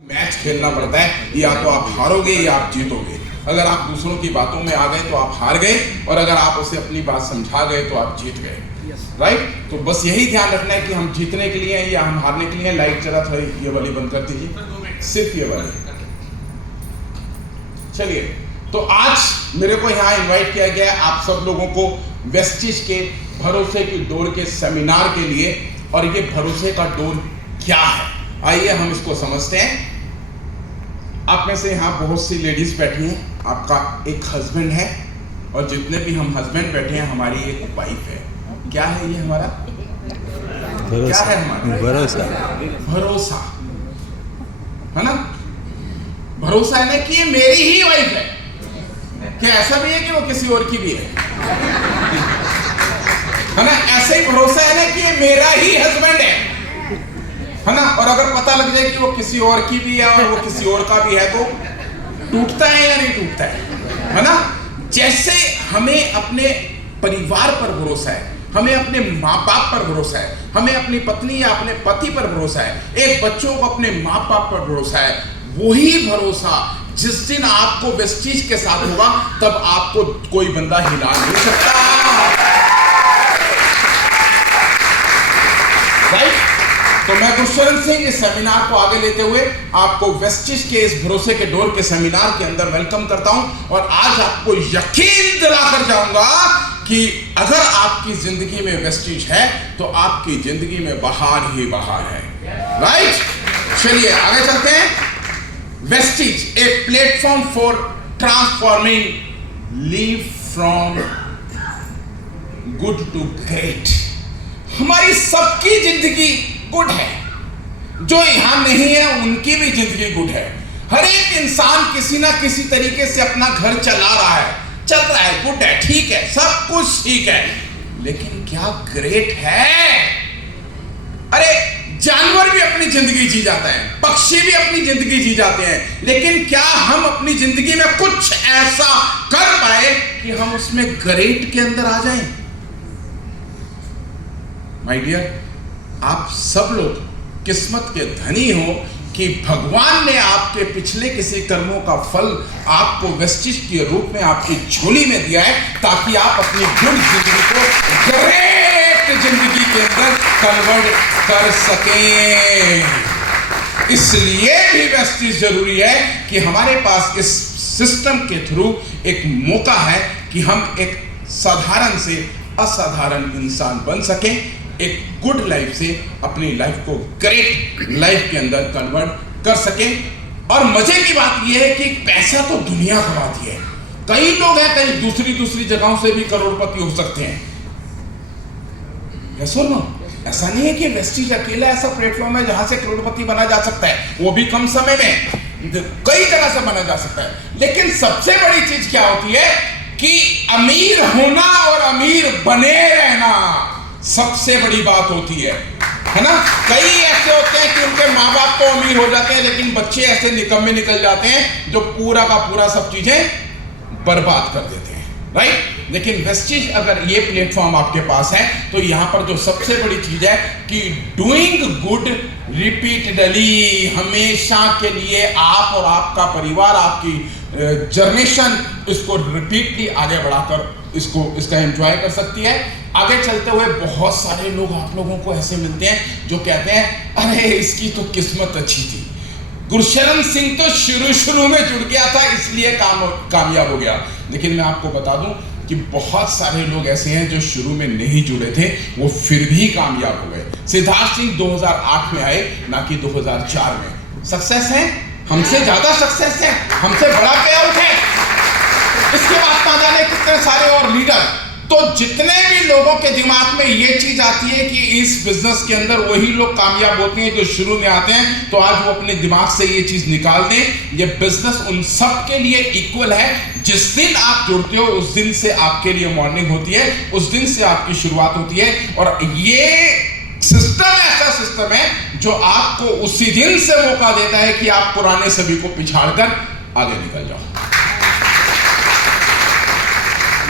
Match खेलना पड़ता है, या तो आप हारोगे या आप जीतोगे। अगर आप दूसरों की बातों में आ गए तो आप हार गए, और अगर आप उसे अपनी बात समझा गए तो आप जीत गए। राइट? तो बस यही ध्यान रखना है कि हम जीतने के लिए हैं या हम हारने के लिए हैं। लाइट जरा थोड़ी ये वाली बंद कर दीजिए, सिर्फ ये वाली। चलिए, तो आज मेरे को यहाँ इनवाइट किया गया है आप सब लोगों को वेस्टिज के भरोसे की डोर के सेमिनार के लिए। और ये भरोसे का डोर क्या है, आइए हम इसको समझते हैं। आप में से यहाँ बहुत सी लेडीज बैठी हैं, आपका एक हस्बैंड है, और जितने भी हम हस्बैंड बैठे हैं हमारी एक वाइफ है। क्या है ये हमारा भरोसा? क्या है हमारा भरोसा? भरोसा है ना। भरोसा है ना कि ये मेरी ही वाइफ है। क्या ऐसा भी है कि वो किसी और की भी है ना? ऐसे ही भरोसा है ना कि ये मेरा ही हस्बैंड है ना। और अगर पता लग जाए कि वो किसी और की भी है और वो किसी और का भी है तो टूटता है या नहीं टूटता है ना। जैसे हमें अपने परिवार पर भरोसा है, हमें अपने माँ बाप पर भरोसा है, हमें अपनी पत्नी या अपने पति पर भरोसा है, एक बच्चों को अपने माँ बाप पर भरोसा है, वही भरोसा जिस दिन आपको वेस्टीज के साथ होगा तब आपको कोई बंदा हिला नहीं सकता। राइट? तो मैं गुरशरण सिंह इस सेमिनार को आगे लेते हुए आपको वेस्टिज के इस भरोसे के डोर के सेमिनार के अंदर वेलकम करता हूं। और आज आपको यकीन दिलाकर जाऊंगा कि अगर आपकी जिंदगी में वेस्टिज है तो आपकी जिंदगी में बहार ही बहार है। राइट? चलिए आगे चलते हैं। Vestige, a platform for transforming live from good to great. हमारी सबकी जिंदगी गुड है, जो यहां नहीं है उनकी भी जिंदगी गुड है। हर एक इंसान किसी ना किसी तरीके से अपना घर चला रहा है, चल रहा है, गुड है, ठीक है, सब कुछ ठीक है। लेकिन क्या ग्रेट है? अरे जानवर भी अपनी जिंदगी जी जाते हैं, पक्षी भी अपनी जिंदगी जी जाते हैं, लेकिन क्या हम अपनी जिंदगी में कुछ ऐसा कर पाए कि हम उसमें ग्रेट के अंदर आ जाएं? माय डियर, आप सब लोग किस्मत के धनी हो कि भगवान ने आपके पिछले किसी कर्मों का फल आपको वेस्टिज के रूप में आपकी झोली में दिया है, ताकि आप अपनी गुड जिंदगी को ग्रेट जिंदगी के अंदर कन्वर्ट कर सकें। इसलिए भी वेस्टिज जरूरी है कि हमारे पास इस सिस्टम के थ्रू एक मौका है कि हम एक साधारण से असाधारण इंसान बन सकें, एक गुड लाइफ से अपनी लाइफ को ग्रेट लाइफ के अंदर कन्वर्ट कर सकें। और मजे की बात यह है कि पैसा तो दुनिया कमाती है, कई लोग हैं कई दूसरी जगहों से भी करोड़पति हो सकते हैं। सुनो, ऐसा नहीं है कि वेस्टिज अकेला ऐसा प्लेटफॉर्म है जहां से करोड़पति बना जा सकता है, वो भी कम समय में, कई जगह से बना जा सकता है। लेकिन सबसे बड़ी चीज क्या होती है कि अमीर होना और अमीर बने रहना सबसे बड़ी बात होती है ना। कई ऐसे होते हैं कि उनके माँ बाप तो अमीर हो जाते हैं, लेकिन बच्चे ऐसे निकम्मे निकल जाते हैं जो पूरा का पूरा सब चीजें बर्बाद कर देते हैं। राइट? लेकिन वेस्टिज अगर ये प्लेटफॉर्म आपके पास है तो यहां पर जो सबसे बड़ी चीज है कि डूइंग गुड रिपीटेडली, हमेशा के लिए आप और आपका परिवार, आपकी जनरेशन इसको रिपीटली आगे बढ़ाकर इसका एंजॉय कर सकती है। आगे चलते हुए बहुत सारे लोग आप लोगों को ऐसे मिलते हैं जो कहते हैं अरे इसकी तो किस्मत अच्छी थी, गुरशरण सिंह तो शुरू में जुड़ गया था इसलिए कामयाब हो गया। लेकिन मैं आपको बता दूं कि बहुत सारे लोग ऐसे हैं जो शुरू में नहीं जुड़े थे, वो फिर भी कामयाब हो गए। सिद्धार्थ सिंह 2008 में आए, ना कि 2004 में। सक्सेस है, हमसे ज्यादा सक्सेस है, हमसे बड़ा पे आउट है। इसके बाद ना जाने कितने सारे और लीडर। तो जितने भी लोगों के दिमाग में ये चीज आती है कि इस बिजनेस के अंदर वही लोग कामयाब होते हैं जो शुरू में आते हैं, तो आज वो अपने दिमाग से ये चीज निकाल दें। ये बिजनेस उन सब के लिए इक्वल है। जिस दिन आप जुड़ते हो उस दिन से आपके लिए मॉर्निंग होती है, उस दिन से आपकी शुरुआत होती है। और ये सिस्टम ऐसा सिस्टम है जो आपको उसी दिन से मौका देता है कि आप पुराने सभी को पिछाड़कर आगे निकल जाओ।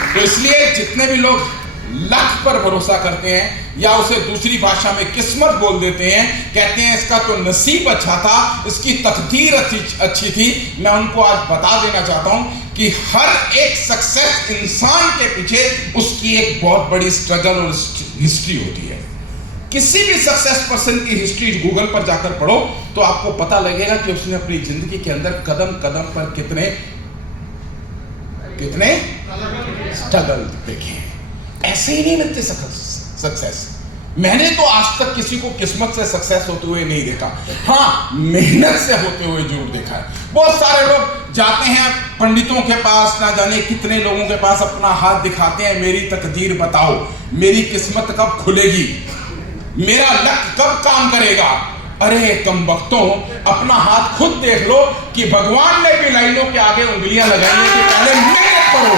तो इसलिए जितने भी लोग लक पर भरोसा करते हैं, या उसे दूसरी भाषा में किस्मत बोल देते हैं, कहते हैं इसका तो नसीब अच्छा था, इसकी तकदीर अच्छी थी। मैं उनको आज बता देना चाहता हूं कि हर एक सक्सेस इंसान के पीछे उसकी एक बहुत बड़ी स्ट्रगल और हिस्ट्री होती है। किसी भी सक्सेस पर्सन की हिस्ट्री गूगल पर जाकर पढ़ो तो आपको पता लगेगा कि उसने अपनी जिंदगी के अंदर कदम कदम पर कितने स्ट्रगल देखे। ऐसे ही नहीं मिलते सक्सेस। मैंने तो आज तक किसी को किस्मत से सक्सेस होते हुए नहीं देखा, हाँ मेहनत से होते हुए जरूर देखा है। बहुत सारे लोग जाते हैं पंडितों के पास, ना जाने कितने लोगों के पास अपना हाथ दिखाते हैं, मेरी तकदीर बताओ, मेरी किस्मत कब खुलेगी, मेरा लक कब काम करेगा। अरे कम वक्तों, अपना हाथ खुद देख लो कि भगवान ने भी लाइनों के आगे उंगलियां लगाई है कि पहले मेहनत करो।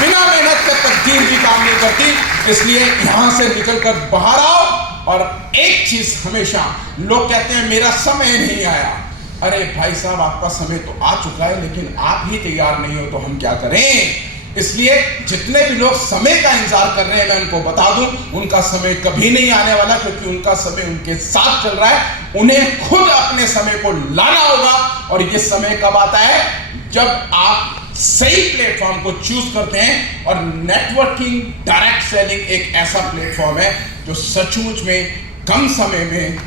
बिना मेहनत के तकदीर भी काम नहीं करती। इसलिए यहां से निकलकर बाहर आओ। और एक चीज हमेशा लोग कहते हैं मेरा समय नहीं आया। अरे भाई साहब, आपका समय तो आ चुका है, लेकिन आप ही तैयार नहीं हो तो हम क्या करें। इसलिए जितने भी लोग समय का इंतजार कर रहे हैं, मैं उनको बता दूं उनका समय कभी नहीं आने वाला, क्योंकि उनका समय उनके साथ चल रहा है। उन्हें खुद अपने समय को लाना होगा। और ये समय कब आता है? जब आप सही प्लेटफॉर्म को चूज करते हैं। और नेटवर्किंग, डायरेक्ट सेलिंग एक ऐसा प्लेटफॉर्म है जो सचमुच में कम समय में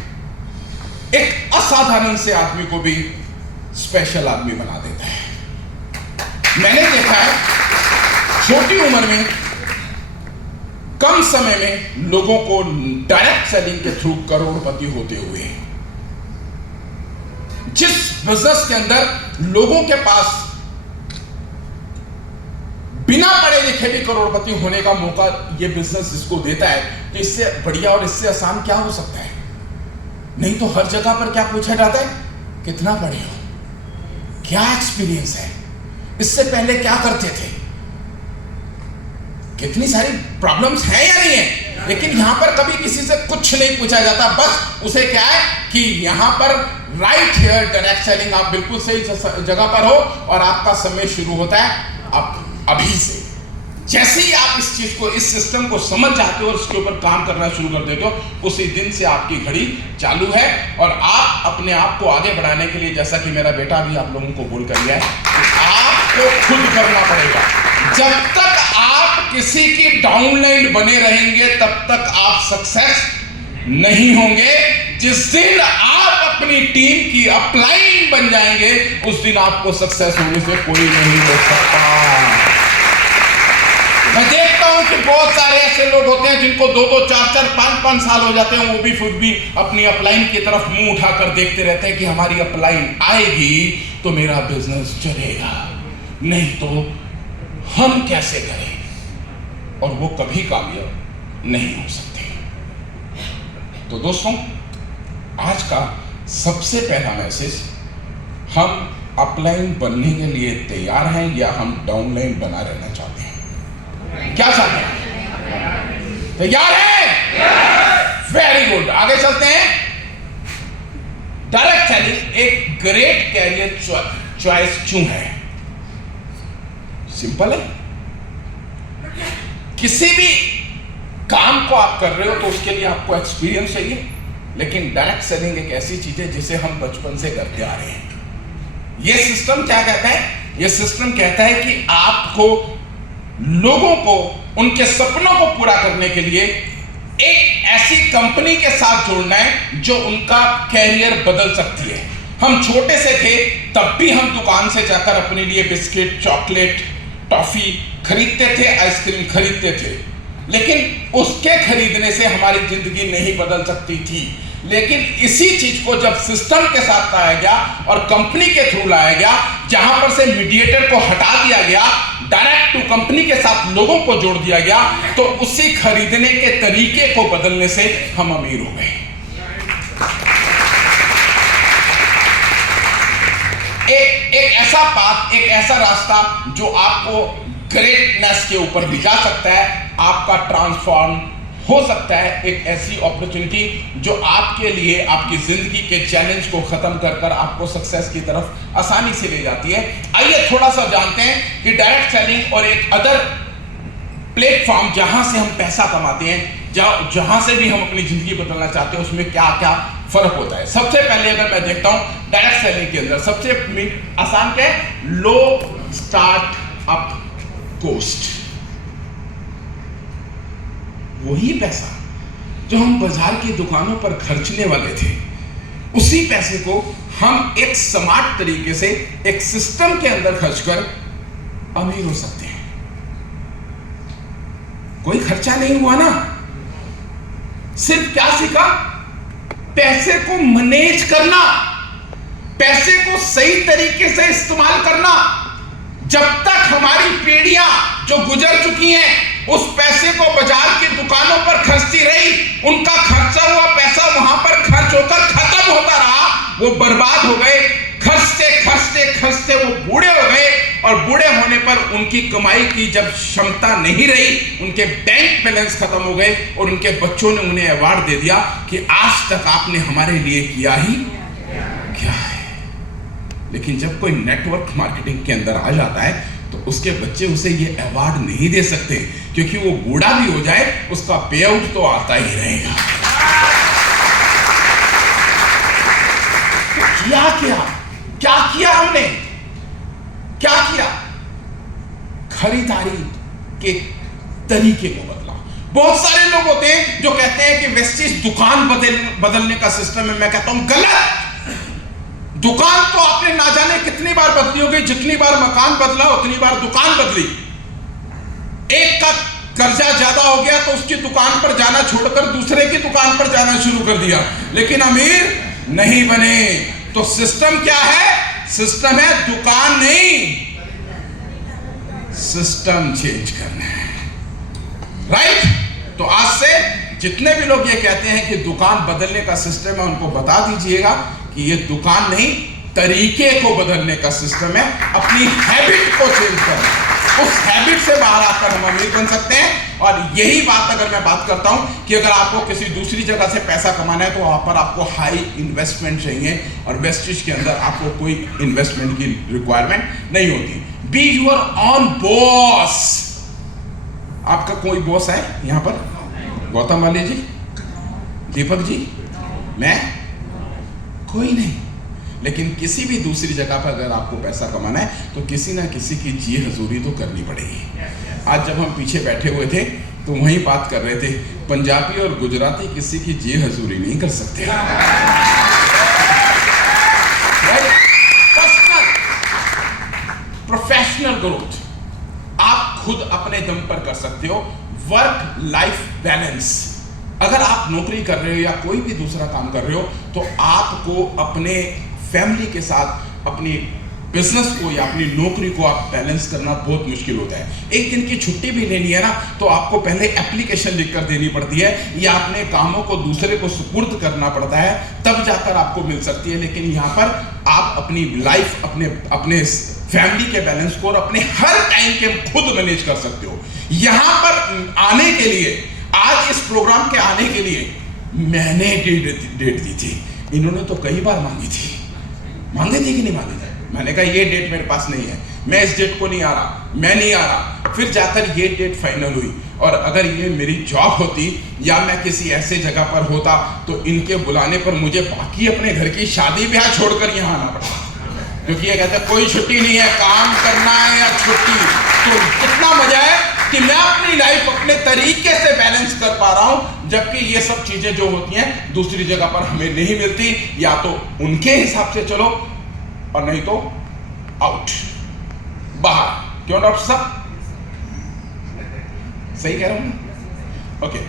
एक असाधारण से आदमी को भी स्पेशल आदमी बना देता है। मैंने देखा है छोटी उम्र में, कम समय में लोगों को डायरेक्ट सेलिंग के थ्रू करोड़पति होते हुए। जिस बिजनेस के अंदर लोगों के पास बिना पढ़े लिखे भी करोड़पति होने का मौका यह बिजनेस इसको देता है, तो इससे बढ़िया और इससे आसान क्या हो सकता है। नहीं तो हर जगह पर क्या पूछा जाता है, कितना पढ़े हो, क्या एक्सपीरियंस है, इससे पहले क्या करते थे, कितनी सारी प्रॉब्लम्स हैं या नहीं है। लेकिन यहां पर कभी किसी से कुछ नहीं पूछा जाता। बस उसे क्या है कि यहां पर राइट हियर डायरेक्ट सेलिंग, आप बिल्कुल सही जगह पर हो और आपका समय शुरू होता है अब अभी से। जैसे ही आप इस चीज को, इस सिस्टम को समझ जाते हो और उसके ऊपर काम करना शुरू कर देते हो, उसी दिन से आपकी घड़ी चालू है। और आप अपने आप को आगे बढ़ाने के लिए, जैसा कि मेरा बेटा भी आप लोगों को बोल कर गया है, आपको खुद करना पड़ेगा। जब तक आप किसी की डाउनलाइन बने रहेंगे तब तक आप सक्सेस नहीं होंगे। जिस दिन आप अपनी टीम की अपलाइन बन जाएंगे, उस दिन आपको सक्सेस होने से कोई नहीं रोक सकता। मैं देखता हूं कि बहुत सारे ऐसे लोग होते हैं जिनको 2-2, 4-4, 5-5 साल हो जाते हैं, वो भी खुद भी अपनी अपलाइन की तरफ मुंह उठाकर देखते रहते हैं कि हमारी अपलाइन आएगी तो मेरा बिजनेस चलेगा, नहीं तो हम कैसे करें। और वो कभी कामयाब नहीं हो सकते। तो दोस्तों, आज का सबसे पहला मैसेज, हम अपलाइन बनने के लिए तैयार हैं या हम डाउनलाइन बना रहना चाहते हैं? क्या चाहते हैं? तैयार हैं? वेरी गुड, आगे चलते हैं। डायरेक्ट सेलिंग एक ग्रेट कैरियर चॉइस क्यों है? सिंपल है। किसी भी काम को आप कर रहे हो तो उसके लिए आपको एक्सपीरियंस चाहिए, लेकिन डायरेक्ट सेलिंग एक ऐसी चीज है जिसे हम बचपन से करते आ रहे हैं। यह सिस्टम क्या कहता है? यह सिस्टम कहता है कि आपको लोगों को उनके सपनों को पूरा करने के लिए एक ऐसी कंपनी के साथ जोड़ना है जो उनका कैरियर बदल सकती है। हम छोटे से थे तब भी हम दुकान से जाकर अपने लिए बिस्किट, चॉकलेट, टॉफी खरीदते थे, आइसक्रीम खरीदते थे, लेकिन उसके खरीदने से हमारी जिंदगी नहीं बदल सकती थी। लेकिन इसी चीज को जब सिस्टम के साथ लाया गया और कंपनी के थ्रू लाया गया, जहां पर से मीडिएटर को हटा दिया गया, डायरेक्ट टू कंपनी के साथ लोगों को जोड़ दिया गया, तो उसी खरीदने के तरीके को बदलने से हम अमीर हो गए। एक ऐसा पाथ, एक ऐसा रास्ता जो आपको ग्रेटनेस के ऊपर भी जा सकता है, आपका ट्रांसफॉर्म हो सकता है। एक ऐसी अपॉर्चुनिटी जो आपके लिए आपकी जिंदगी के चैलेंज को खत्म कर कर आपको सक्सेस की तरफ आसानी से ले जाती है। आइए थोड़ा सा जानते हैं कि डायरेक्ट सेलिंग और एक अदर प्लेटफॉर्म जहां से हम पैसा कमाते हैं, जहां से भी हम अपनी जिंदगी बदलना चाहते हैं, उसमें क्या क्या फर्क होता है। सबसे पहले अगर मैं देखता हूं डायरेक्ट सेलिंग के अंदर सबसे आसान क्या है, लो स्टार्ट अप कॉस्ट। वही पैसा जो हम बाजार की दुकानों पर खर्चने वाले थे, उसी पैसे को हम एक स्मार्ट तरीके से एक सिस्टम के अंदर खर्च कर अमीर हो सकते हैं। कोई खर्चा नहीं हुआ ना, सिर्फ क्या सीखा, पैसे को मैनेज करना, पैसे को सही तरीके से इस्तेमाल करना। जब तक हमारी पीढ़ियां जो गुजर चुकी हैं उस पैसे को बाजार की दुकानों पर खर्चती रही, उनका खर्चा हुआ पैसा वहां पर खर्च होकर खत्म होता रहा, वो बर्बाद हो गए। खर्चते खर्चते खर्चते वो बूढ़े हो गए, और बूढ़े होने पर उनकी कमाई की जब क्षमता नहीं रही, उनके बैंक बैलेंस खत्म हो गए, और उनके बच्चों ने उन्हें अवार्ड दे दिया कि आज तक आपने हमारे लिए किया ही क्या है। लेकिन जब कोई नेटवर्क मार्केटिंग के अंदर आ जाता है तो उसके बच्चे उसे ये अवार्ड नहीं दे सकते, क्योंकि वो बूढ़ा भी हो जाए उसका पे आउट तो आता ही रहेगा। तो क्या किया हमने, क्या किया, खरीदारी के तरीके को बदला। बहुत सारे लोग होते हैं जो कहते हैं कि वेस्टिज दुकान बदलने का सिस्टम है। मैं कहता हूं गलत। दुकान तो आपने ना जाने कितनी बार बदली होगी, जितनी बार मकान बदला उतनी बार दुकान बदली। एक का कर्जा ज्यादा हो गया तो उसकी दुकान पर जाना छोड़कर दूसरे की दुकान पर जाना शुरू कर दिया, लेकिन अमीर नहीं बने। तो सिस्टम क्या है, सिस्टम है दुकान नहीं, सिस्टम चेंज करना है, राइट। तो आज से जितने भी लोग ये कहते हैं कि दुकान बदलने का सिस्टम है, उनको बता दीजिएगा कि ये दुकान नहीं, तरीके को बदलने का सिस्टम है। अपनी हैबिट को चेंज करना, उस हैबिट से बाहर आकर हम अमीर बन सकते हैं। और यही बात अगर मैं बात करता हूं कि अगर आपको किसी दूसरी जगह से पैसा कमाना है तो वहां पर आपको हाई इन्वेस्टमेंट चाहिए, और वेस्टिज के अंदर आपको कोई इन्वेस्टमेंट की रिक्वायरमेंट नहीं होती। Be your own boss. आपका कोई बॉस है यहां पर? गौतम वाले जी, दीपक जी, मैं, कोई नहीं। लेकिन किसी भी दूसरी जगह पर अगर आपको पैसा कमाना है तो किसी ना किसी की जी हजूरी तो करनी पड़ेगी। आज जब हम पीछे बैठे हुए थे तो वहीं बात कर रहे थे, पंजाबी और गुजराती किसी की जी हजूरी नहीं कर सकते। पर्सनल प्रोफेशनल ग्रोथ आप खुद अपने दम पर कर सकते हो। वर्क लाइफ बैलेंस, अगर आप नौकरी कर रहे हो या कोई भी दूसरा काम कर रहे हो तो आपको अपने फैमिली के साथ अपनी बिजनेस को या अपनी नौकरी को आप बैलेंस करना बहुत मुश्किल होता है। एक दिन की छुट्टी भी लेनी है ना तो आपको पहले एप्लीकेशन लिखकर देनी पड़ती है, या अपने कामों को दूसरे को सुपुर्द करना पड़ता है, तब जाकर आपको मिल सकती है। लेकिन यहाँ पर आप अपनी लाइफ, अपने फैमिली के बैलेंस को और अपने हर टाइम के खुद मैनेज कर सकते हो। यहाँ पर आने के लिए, आज इस प्रोग्राम के आने के लिए मैंने डेट दी थी, इन्होंने तो कई बार मांगी थी। मांगे थे कि नहीं मांगे थे? मैंने कहा ये डेट मेरे पास नहीं है, मैं इस डेट को नहीं आ रहा, मैं नहीं आ रहा। फिर जाकर ये डेट फाइनल हुई, और अगर ये मेरी जॉब होती या मैं किसी ऐसे जगह पर होता तो इनके बुलाने पर मुझे बाकी अपने घर की शादी ब्याह छोड़कर यहाँ आना पड़ा, क्योंकि ये कहते कोई छुट्टी नहीं है, काम करना है या छुट्टी। तो कितना मजा है कि मैं अपनी लाइफ अपने तरीके से बैलेंस कर पा रहा हूं, जबकि ये सब चीजें जो होती हैं दूसरी जगह पर हमें नहीं मिलती। या तो उनके हिसाब से चलो और नहीं तो आउट, बाहर। क्यों डॉक्टर साहब, सही कह रहा हूं? Okay.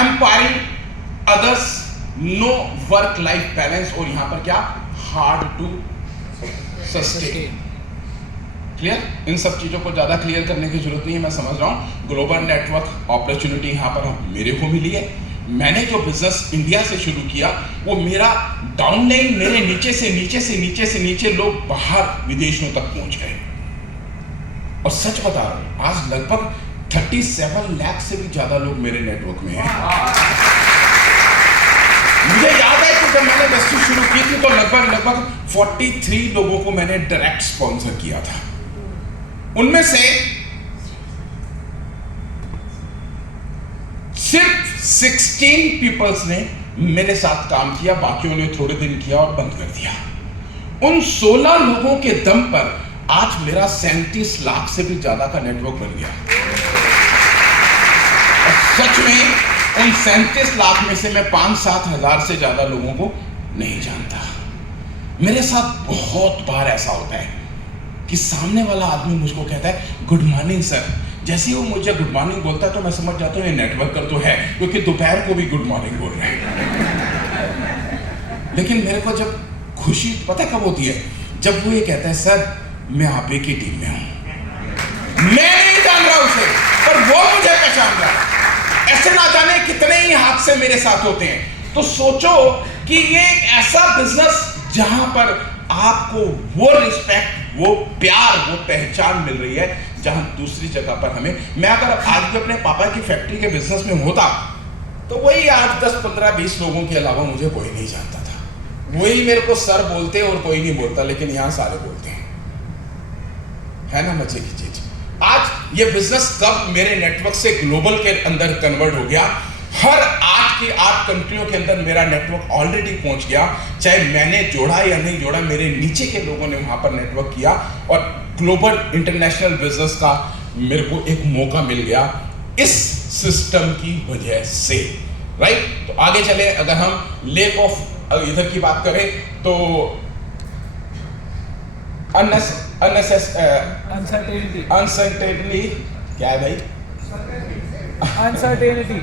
Empowering others, no work life balance, और यहां पर क्या, हार्ड टू सस्टेन। क्लियर? इन सब चीजों को ज्यादा क्लियर करने की जरूरत नहीं है। मैं समझ रहा हूं ग्लोबल नेटवर्क अपॉर्चुनिटी यहां पर मेरे को मिली है। मैंने जो बिजनेस इंडिया से शुरू किया वो मेरा डाउनलाइन, मेरे नीचे से नीचे से नीचे से नीचे लोग बाहर विदेशों तक पहुंच गए। और सच बता रहा हूं, आज लगभग 37 लाख से भी ज्यादा लोग मेरे नेटवर्क में हैं। मुझे याद है कि जब मैंने इंडस्ट्री शुरू की थी तो लगभग 43 लोगों को मैंने डायरेक्ट स्पॉन्सर किया था। उनमें से 16 पीपल्स ने मेरे साथ काम किया, बाकियों ने थोड़े दिन किया और बंद कर दिया। उन 16 लोगों के दम पर आज मेरा 37 लाख से भी ज्यादा का नेटवर्क बन गया। और सच में उन 37 लाख में से मैं 5-7 हजार से ज्यादा लोगों को नहीं जानता। मेरे साथ बहुत बार ऐसा होता है कि सामने वाला आदमी मुझको कहता है गुड मॉर्निंग सर। जैसे ही वो मुझे गुड मॉर्निंग बोलता है तो मैं समझ जाता हूँ ये नेटवर्कर तो है, क्योंकि दोपहर को भी गुड मॉर्निंग बोल रहे हैं। लेकिन मेरे को जब खुशी पता कब होती है, जब वो ये कहता है सर मैं आप ही की टीम में हूं। मैं नहीं जान रहा उसे, पर वो मुझे पहचान रहा है। ऐसे ना जाने कितने ही हादसे मेरे साथ होते हैं। तो सोचो कि ये एक ऐसा बिजनेस जहां पर आपको वो रिस्पेक्ट, वो प्यार, वो पहचान मिल रही है जहां दूसरी जगह पर हमें। मैं अगर आज भी अपने पापा की फैक्ट्री के बिजनेस में होता तो वही 8, 10, 15, 20 लोगों के अलावा मुझे कोई नहीं जानता था। वही मेरे को सर बोलते और कोई नहीं बोलता, लेकिन यहां सारे बोलते हैं। है ना मजे की चीज। आज ये बिजनेस कब मेरे नेटवर्क से ग्लोबल के अंदर कन्वर्ट हो गया। हर 8 की 8 कंट्रियों के अंदर मेरा नेटवर्क ऑलरेडी पहुंच गया। चाहे मैंने जोड़ा या नहीं जोड़ा, मेरे नीचे के लोगों ने वहां पर नेटवर्क किया और ग्लोबल इंटरनेशनल बिजनेस का मेरे को एक मौका मिल गया इस सिस्टम की वजह से। राइट। तो आगे चले, अगर हम लेक ऑफ इधर की बात करें तो अनसर्टेनिटी क्या है भाई? अनसर्टेनिटी।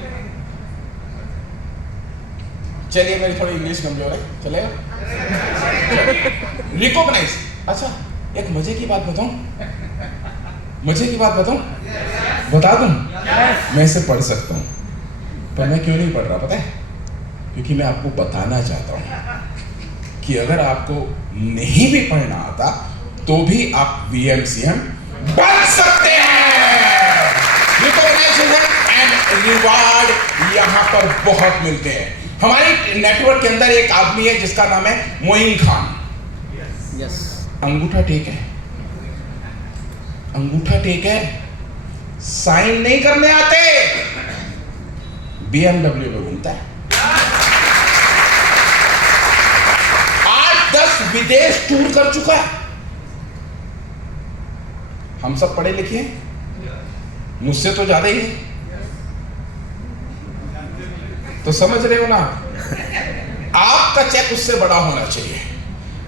चलिए मेरी थोड़ी इंग्लिश कमजोर है, चलेगा? रिकॉग्नाइज। अच्छा एक मजे की बात बताऊं, मजे की बात बताऊं, बता दूं? मैं इसे पढ़ सकता हूं, पर मैं क्यों नहीं पढ़ रहा पता है? क्योंकि मैं आपको बताना चाहता हूं कि अगर आपको नहीं भी पढ़ना आता तो भी आप VMCM बन सकते हैं। रिकॉग्नाइजेशन एंड रिवार्ड यहां पर बहुत मिलते हैं। हमारे नेटवर्क के अंदर एक आदमी है जिसका नाम है मोइन खान। यस। अंगूठा टेक है, अंगूठा टेक है, साइन नहीं करने आते, BMW में घूमता है। 8-10 विदेश टूर कर चुका है। हम सब पढ़े लिखे हैं, मुझसे तो ज्यादा ही है। तो समझ रहे हो ना, आपका चेक उससे बड़ा होना चाहिए।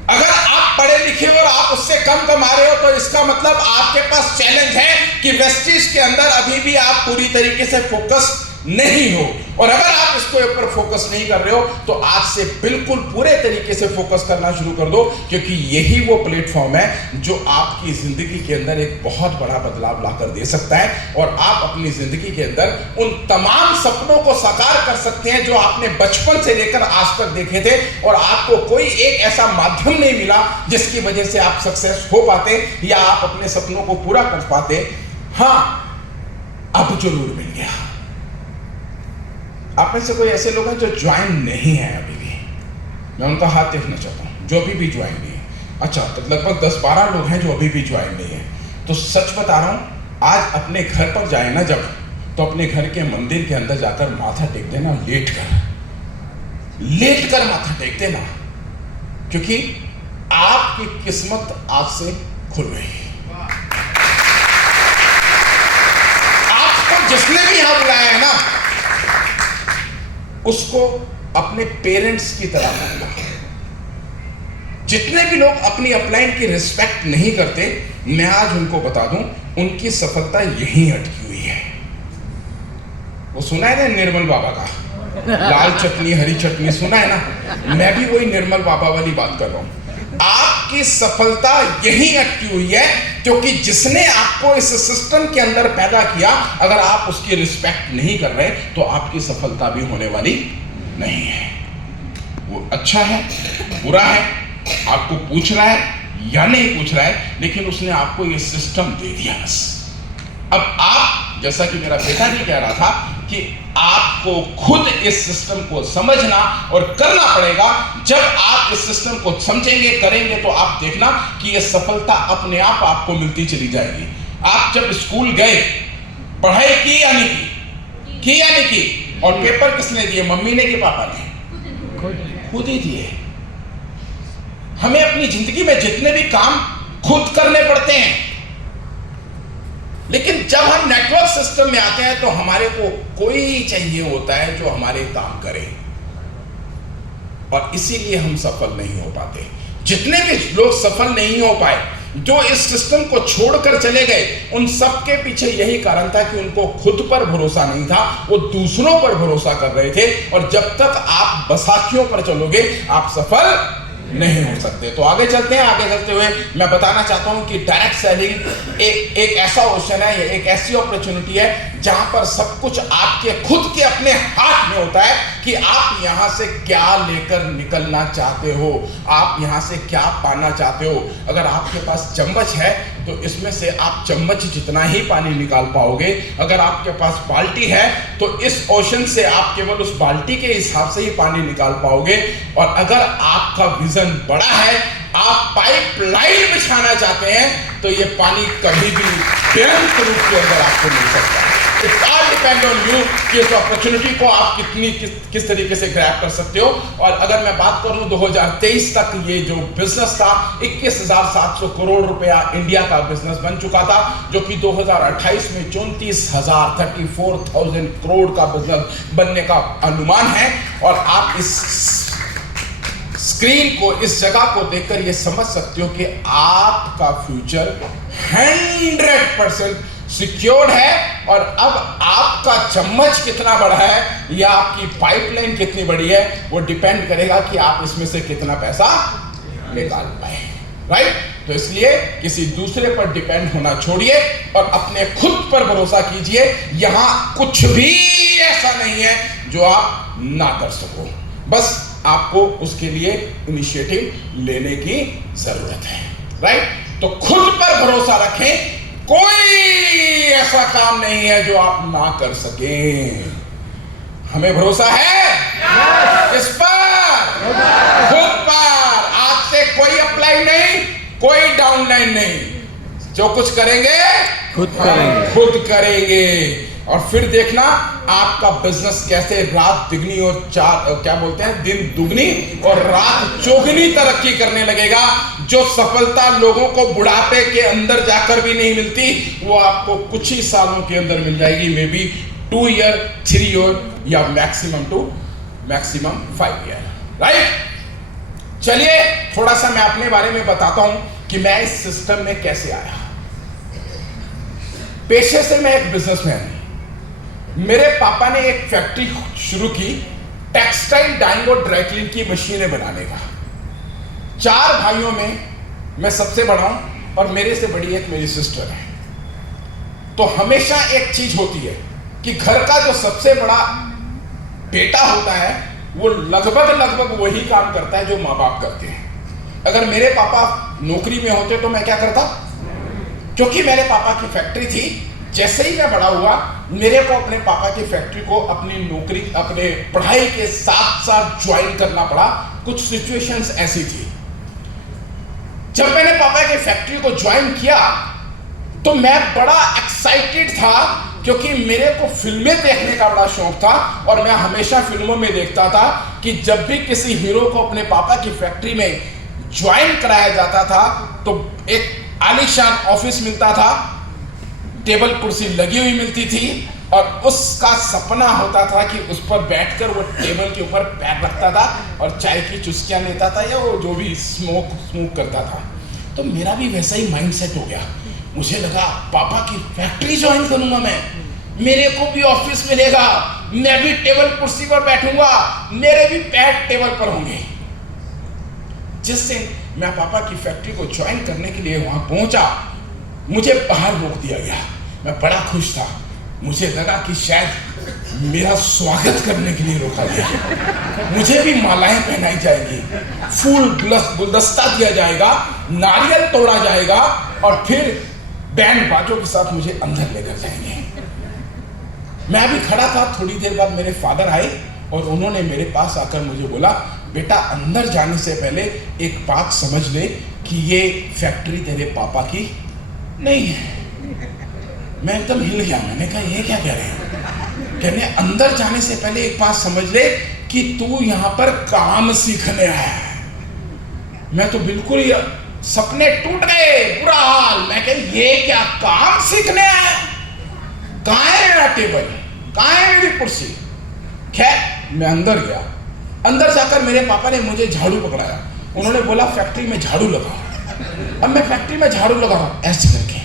अगर आप पढ़े लिखे और आप उससे कम कमा रहे हो तो इसका मतलब आपके पास चैलेंज है कि वेस्टिज के अंदर अभी भी आप पूरी तरीके से फोकस नहीं हो। और अगर आप इसके ऊपर फोकस नहीं कर रहे हो तो आज से बिल्कुल पूरे तरीके से फोकस करना शुरू कर दो, क्योंकि यही वो प्लेटफॉर्म है जो आपकी जिंदगी के अंदर एक बहुत बड़ा बदलाव लाकर दे सकता है और आप अपनी जिंदगी के अंदर उन तमाम सपनों को साकार कर सकते हैं जो आपने बचपन से लेकर आज तक देखे थे और आपको कोई एक ऐसा माध्यम नहीं मिला जिसकी वजह से आप सक्सेस हो पाते या आप अपने सपनों को पूरा कर पाते। हाँ, अब जरूर मिल गया। आप में से कोई ऐसे लोग हैं जो ज्वाइन नहीं है अभी भी, मैं उनका हाथ देखना चाहता हूं जो अभी भी ज्वाइन नहीं है। अच्छा, तो लगभग 10-12 लोग हैं जो अभी भी ज्वाइन नहीं है। तो सच बता रहा हूं, आज अपने घर पर जाए ना जब, तो अपने घर के मंदिर के अंदर जाकर माथा टेक देना, लेट कर माथा टेक देना, क्योंकि आपकी किस्मत आज से खुल गई। आपको जिसने भी यहां बुलाया है ना, उसको अपने पेरेंट्स की तरह मानना। जितने भी लोग अपनी अपलाइन की रिस्पेक्ट नहीं करते, मैं आज उनको बता दूं, उनकी सफलता यहीं अटकी हुई है। वो सुना है ना निर्मल बाबा का, लाल चटनी हरी चटनी, सुना है ना? मैं भी वही निर्मल बाबा वाली बात कर रहा हूं। आपकी सफलता यहीं अटकी हुई है, क्योंकि जिसने आपको इस सिस्टम के अंदर पैदा किया, अगर आप उसकी रिस्पेक्ट नहीं कर रहे तो आपकी सफलता भी होने वाली नहीं है। वो अच्छा है, बुरा है, आपको पूछ रहा है या नहीं पूछ रहा है, लेकिन उसने आपको ये सिस्टम दे दिया बस। अब आप, जैसा कि मेरा बेटा भी कह रहा था, कि आपको खुद इस सिस्टम को समझना और करना पड़ेगा। जब आप इस सिस्टम को समझेंगे, करेंगे, तो आप देखना कि यह सफलता अपने आप आपको मिलती चली जाएगी। आप जब स्कूल गए, पढ़ाई की या नहीं की? की या नहीं की? और पेपर किसने दिए, मम्मी ने कि पापा ने? खुद ही दिए। हमें अपनी जिंदगी में जितने भी काम खुद करने पड़ते हैं, लेकिन जब हम नेटवर्क सिस्टम में आते हैं तो हमारे को कोई चाहिए होता है जो हमारे काम करे, और इसीलिए हम सफल नहीं हो पाते। जितने भी लोग सफल नहीं हो पाए, जो इस सिस्टम को छोड़कर चले गए, उन सब के पीछे यही कारण था कि उनको खुद पर भरोसा नहीं था, वो दूसरों पर भरोसा कर रहे थे। और जब तक आप बैसाखियों पर चलोगे, आप सफल नहीं हो सकते। तो आगे चलते हैं। आगे चलते हुए मैं बताना चाहता हूं कि डायरेक्ट सेलिंग एक ऐसा ऑप्शन है, एक ऐसी अपॉर्चुनिटी है जहां पर सब कुछ आपके खुद के अपने हाथ में होता है कि आप यहां से क्या लेकर निकलना चाहते हो, आप यहां से क्या पाना चाहते हो। अगर आपके पास चम्मच है तो इसमें से आप चम्मच जितना ही पानी निकाल पाओगे। अगर आपके पास बाल्टी है तो इस ओशन से आप केवल उस बाल्टी के हिसाब से ही पानी निकाल पाओगे। और अगर आपका विजन बड़ा है, आप पाइपलाइन बिछाना चाहते हैं, तो ये पानी कभी भी बेअंत रूप के अंदर आपको मिल सकता है। It all depend on you कि इस अपॉर्चुनिटी को आप किस तरीके से ग्रैब कर सकते हो। और अगर मैं बात करूं 2023 तक ये जो बिजनेस था 21,700 करोड़ रुपया इंडिया का बिजनेस बन चुका था, जो कि 2028 में 34,000 करोड़ का बिजनेस बनने का अनुमान है। और आप इस स्क्रीन को, इस जगह को देखकर ये समझ सकते हो कि आपका फ्यूचर 100% सिक्योर्ड है। और अब आपका चम्मच कितना बड़ा है या आपकी पाइपलाइन कितनी बड़ी है, वो डिपेंड करेगा कि आप इसमें से कितना पैसा निकाल पाए, राइट। तो इसलिए किसी दूसरे पर डिपेंड होना छोड़िए और अपने खुद पर भरोसा कीजिए। यहां कुछ भी ऐसा नहीं है जो आप ना कर सको, बस आपको उसके लिए इनिशिएटिव लेने की जरूरत है, राइट। तो खुद पर भरोसा रखें। कोई ऐसा काम नहीं है जो आप ना कर सकें। हमें भरोसा है इस पर, खुद पर। आज से कोई अपलाइन नहीं, कोई डाउनलाइन नहीं, जो कुछ करेंगे खुद करेंगे। और फिर देखना आपका बिजनेस कैसे रात दुगनी और क्या बोलते हैं, दिन दुगनी और रात चौगुनी तरक्की करने लगेगा। जो सफलता लोगों को बुढ़ापे के अंदर जाकर भी नहीं मिलती, वो आपको कुछ ही सालों के अंदर मिल जाएगी। मे बी 2 ईयर, 3 ईयर या मैक्सिमम 5 ईयर, राइट। चलिए थोड़ा सा मैं अपने बारे में बताता हूं कि मैं इस सिस्टम में कैसे आया। पेशे से मैं एक बिजनेसमैन हूं। मेरे पापा ने एक फैक्ट्री शुरू की टेक्सटाइल डाइंग और ड्राई क्लीन की मशीनें बनाने का। 4 भाइयों में मैं सबसे बड़ा हूं और मेरे से बड़ी एक मेरी सिस्टर है। तो हमेशा एक चीज होती है कि घर का जो सबसे बड़ा बेटा होता है वो लगभग वही काम करता है जो माँ बाप करते हैं। अगर मेरे पापा नौकरी में होते तो मैं क्या करता, क्योंकि मेरे पापा की फैक्ट्री थी। जैसे ही मैं बड़ा हुआ, मेरे को अपने पापा की फैक्ट्री को अपनी नौकरी, अपने पढ़ाई के साथ साथ ज्वाइन करना पड़ा। कुछ सिचुएशंस ऐसी थी। जब मैंने पापा की फैक्ट्री को ज्वाइन किया तो मैं बड़ा एक्साइटेड था, क्योंकि मेरे को फिल्में देखने का बड़ा शौक था। और मैं हमेशा फिल्मों में देखता था कि जब भी किसी हीरो को अपने पापा की फैक्ट्री में ज्वाइन कराया जाता था तो एक आलीशान ऑफिस मिलता था, टेबल कुर्सी लगी हुई मिलती थी, और उसका सपना होता था कि उस पर बैठकर वो टेबल के ऊपर पैर रखता था और चाय की चुस्कियां लेता था या वो जो भी स्मोक करता था। तो मेरा भी वैसा ही माइंडसेट हो गया। मुझे लगा पापा की फैक्ट्री ज्वाइन करूंगा मैं, मेरे को भी ऑफिस मिलेगा, मैं भी टेबल कुर्सी पर बैठूंगा, मेरे भी पैर टेबल पर होंगे। जिस दिन मैं पापा की फैक्ट्री को ज्वाइन करने के लिए वहां पहुंचा, मुझे बाहर रोक दिया गया। मैं बड़ा खुश था। मुझे लगा कि शायद मेरा स्वागत करने के लिए रोका गया, मुझे भी मालाएं पहनाई जाएगी, फूल गुलदस्ता दिया जाएगा, नारियल तोड़ा जाएगा और फिर बैंड बाजों के साथ मुझे अंदर लेकर जाएंगे। मैं भी खड़ा था। थोड़ी देर बाद मेरे फादर आए और उन्होंने मेरे पास आकर मुझे बोला, बेटा अंदर जाने से पहले एक बात समझ ले कि ये फैक्ट्री तेरे पापा की नहीं है। मैं एकदम हिल गया। मैंने कहा ये क्या कह रहे हैं, कहने अंदर जाने से पहले एक बात समझ ले कि तू यहां पर काम सीखने आया है। मैं तो बिल्कुल ही सपने टूट गए, बुरा हाल। मैं कह ये क्या काम सीखने आया? कहाँ है मेरा टेबल, कहाँ है मेरी कुर्सी? खैर मैं अंदर गया। अंदर जाकर मेरे पापा ने मुझे झाड़ू पकड़ाया। उन्होंने बोला फैक्ट्री में झाड़ू लगाओ। अब मैं फैक्ट्री में झाड़ू लगा रहा हूँ ऐसे करके,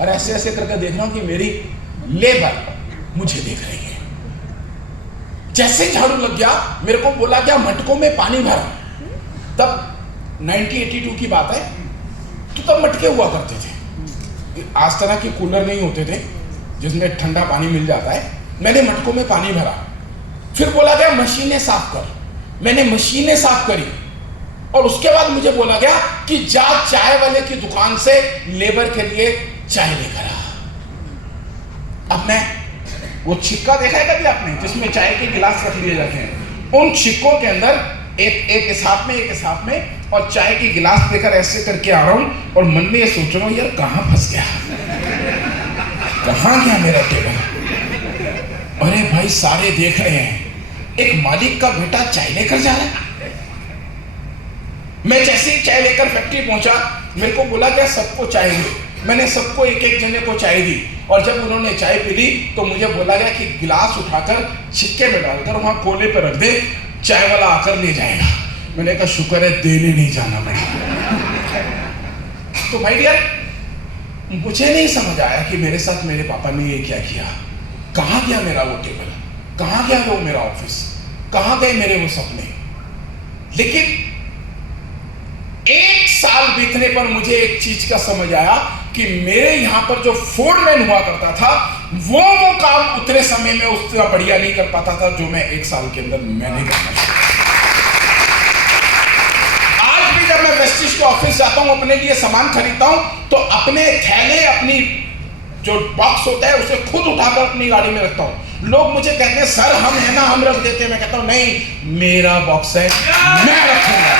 और ऐसे ऐसे करके देख रहा हूँ कि मेरी लेबर मुझे देख रही है। जैसे ही झाड़ू लग गया मेरे को बोला गया मटकों में पानी भरा। तब 1982 की बात है, तो तब मटके हुआ करते थे, आज तरह के कूलर नहीं होते थे जिसमें ठंडा पानी मिल जाता है। मैंने मटकों में पानी भरा। फिर बोला गया मशीनें साफ कर। मैंने मशीनें साफ करी, और उसके बाद मुझे बोला गया कि जा चाय वाले की दुकान से लेबर के लिए चाय लेकर आ। अब मैं वो छिक्का देखा है कभी आपने, जिसमें चाय के गिलास रख लिए जाते हैं? उन छिक्कों के अंदर एक इस हाथ में, एक इस हाथ में, और चाय की गिलास लेकर ऐसे करके आ रहा हूं, और मन में ये सोच रहा हूं यार कहां फंस गया, कहां गया मेरा टेबल। अरे भाई सारे देख रहे हैं, एक मालिक का बेटा चाय लेकर जा रहा है। मैं जैसे ही चाय लेकर फैक्ट्री पहुंचा, मेरे को बोला गया सबको चाय दो। मैंने सबको एक एक जने को चाय दी, और जब उन्होंने चाय पी ली तो मुझे बोला गया कि गिलास उठाकर छिक्के में डालकर वहां कोने पर रख दे, चाय वाला आकर ले जाएगा। मैंने कहा शुक्र है देने नहीं जाना पड़ा। तो भाई डियर, मुझे नहीं समझ आया कि मेरे साथ मेरे पापा ने ये क्या किया। कहां गया मेरा वो टेबल, कहां गया वो मेरा ऑफिस, कहां गए मेरे वो सपने। लेकिन एक साल बीतने पर मुझे एक चीज का समझ आया कि मेरे यहां पर जो फोरमैन हुआ करता था वो काम उतने समय में उससे बढ़िया नहीं कर पाता था जो मैं एक साल के अंदर मैंने करना। आज भी जब मैं वेस्टिज के ऑफिस जाता हूं, अपने लिए सामान खरीदता हूं, तो अपने थैले, अपनी जो बॉक्स होता है उसे खुद उठाकर अपनी गाड़ी में रखता हूं। लोग मुझे कहते हैं सर हम है ना, हम रख देते हैं। मैं कहता हूं नहीं, मेरा बॉक्स है, मैं रखूंगा।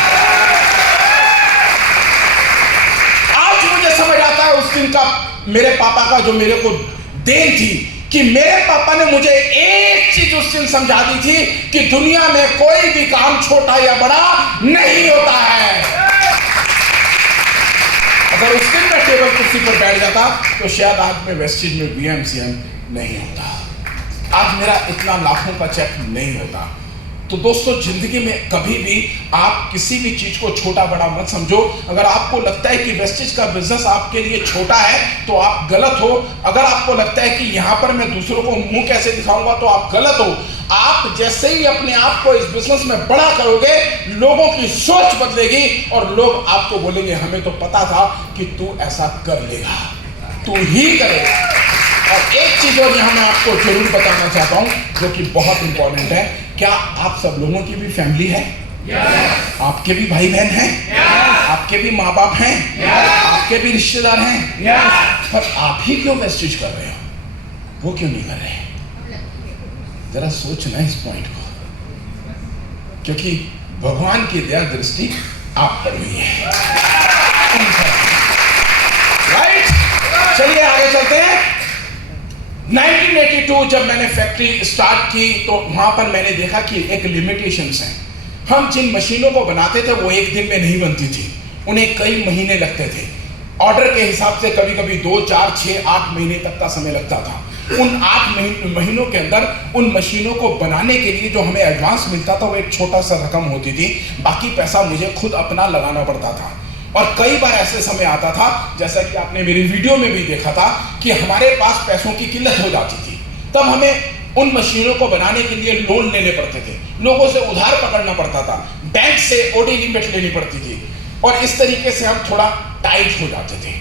मुझे समझ आता है उस दिन का मेरे पापा का जो मेरे को देन थी, कि मेरे पापा ने मुझे एक चीज उस दिन समझा दी थी कि दुनिया में कोई भी काम छोटा या बड़ा नहीं होता है। अगर उस दिन मैं टेबल कुर्सी पर बैठ जाता तो शायद आज मैं वेस्टिज में BMCM नहीं होता, आज मेरा इतना लाखों का चेक नहीं होता। तो दोस्तों जिंदगी में कभी भी आप किसी भी चीज को छोटा बड़ा मत समझो। अगर आपको लगता है कि वेस्टिज का बिजनेस आपके लिए छोटा है तो आप गलत हो। अगर आपको लगता है कि यहां पर मैं दूसरों को मुंह कैसे दिखाऊंगा तो आप गलत हो। आप जैसे ही अपने आप को इस बिजनेस में बड़ा करोगे, लोगों की सोच बदलेगी और लोग आपको बोलेंगे हमें तो पता था कि तू ऐसा कर लेगा, तू ही करेगा। और एक चीज और यहां मैं आपको जरूर बताना चाहता हूं जो कि बहुत इंपॉर्टेंट है। क्या आप सब लोगों की भी फैमिली है? yes. आपके भी भाई बहन हैं? yes. आपके भी माँ बाप हैं? yes. आपके भी रिश्तेदार हैं? yes. पर आप ही क्यों वेस्टिज कर रहे हो, वो क्यों नहीं कर रहे? जरा सोचना इस पॉइंट को, क्योंकि भगवान की दया दृष्टि आप पर हुई है। राइट, चलिए आगे चलते हैं। 1982 जब मैंने फैक्ट्री स्टार्ट की तो वहां पर मैंने देखा कि एक लिमिटेशंस हैं। हम जिन मशीनों को बनाते थे वो एक दिन में नहीं बनती थी, उन्हें कई महीने लगते थे। ऑर्डर के हिसाब से कभी कभी 2, 4, 6, 8 महीने तक का समय लगता था। उन 8 महीनों के अंदर उन मशीनों को बनाने के लिए जो हमें एडवांस मिलता था वो एक छोटा सा रकम होती थी, बाकी पैसा मुझे खुद अपना लगाना पड़ता था। और कई बार ऐसे समय आता था, जैसा कि आपने मेरी वीडियो में भी देखा था, कि हमारे पास पैसों की किल्लत हो जाती थी। तब हमें उन मशीनों को बनाने के लिए लोन लेने पड़ते थे, लोगों से उधार पकड़ना पड़ता था, बैंक से ओडी लिमिट लेनी पड़ती थी, और इस तरीके से हम थोड़ा टाइट हो जाते थे।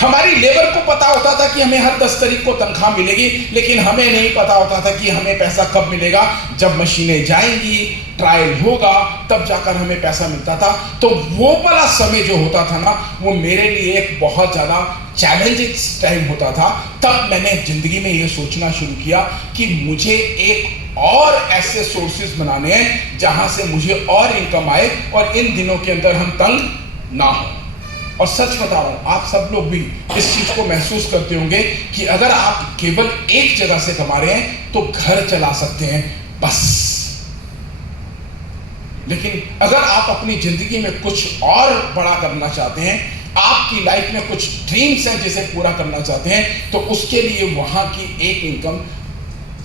हमारी लेबर को पता होता था कि हमें हर 10 तारीख को तनख्वाह मिलेगी, लेकिन हमें नहीं पता होता था कि हमें पैसा कब मिलेगा। जब मशीनें जाएंगी, ट्रायल होगा, तब जाकर हमें पैसा मिलता था। तो वो वाला समय जो होता था ना, वो मेरे लिए एक बहुत ज़्यादा चैलेंजिंग टाइम होता था। तब मैंने जिंदगी में ये सोचना शुरू किया कि मुझे एक और ऐसे सोर्सेज बनाने हैं जहां से मुझे और इनकम आए और इन दिनों के अंदर हम तंग ना हो। और सच बताऊं, आप सब लोग भी इस चीज को महसूस करते होंगे कि अगर आप केवल एक जगह से कमा रहे हैं तो घर चला सकते हैं बस, लेकिन अगर आप अपनी जिंदगी में कुछ और बड़ा करना चाहते हैं, आपकी लाइफ में कुछ ड्रीम्स हैं जिसे पूरा करना चाहते हैं, तो उसके लिए वहां की एक इनकम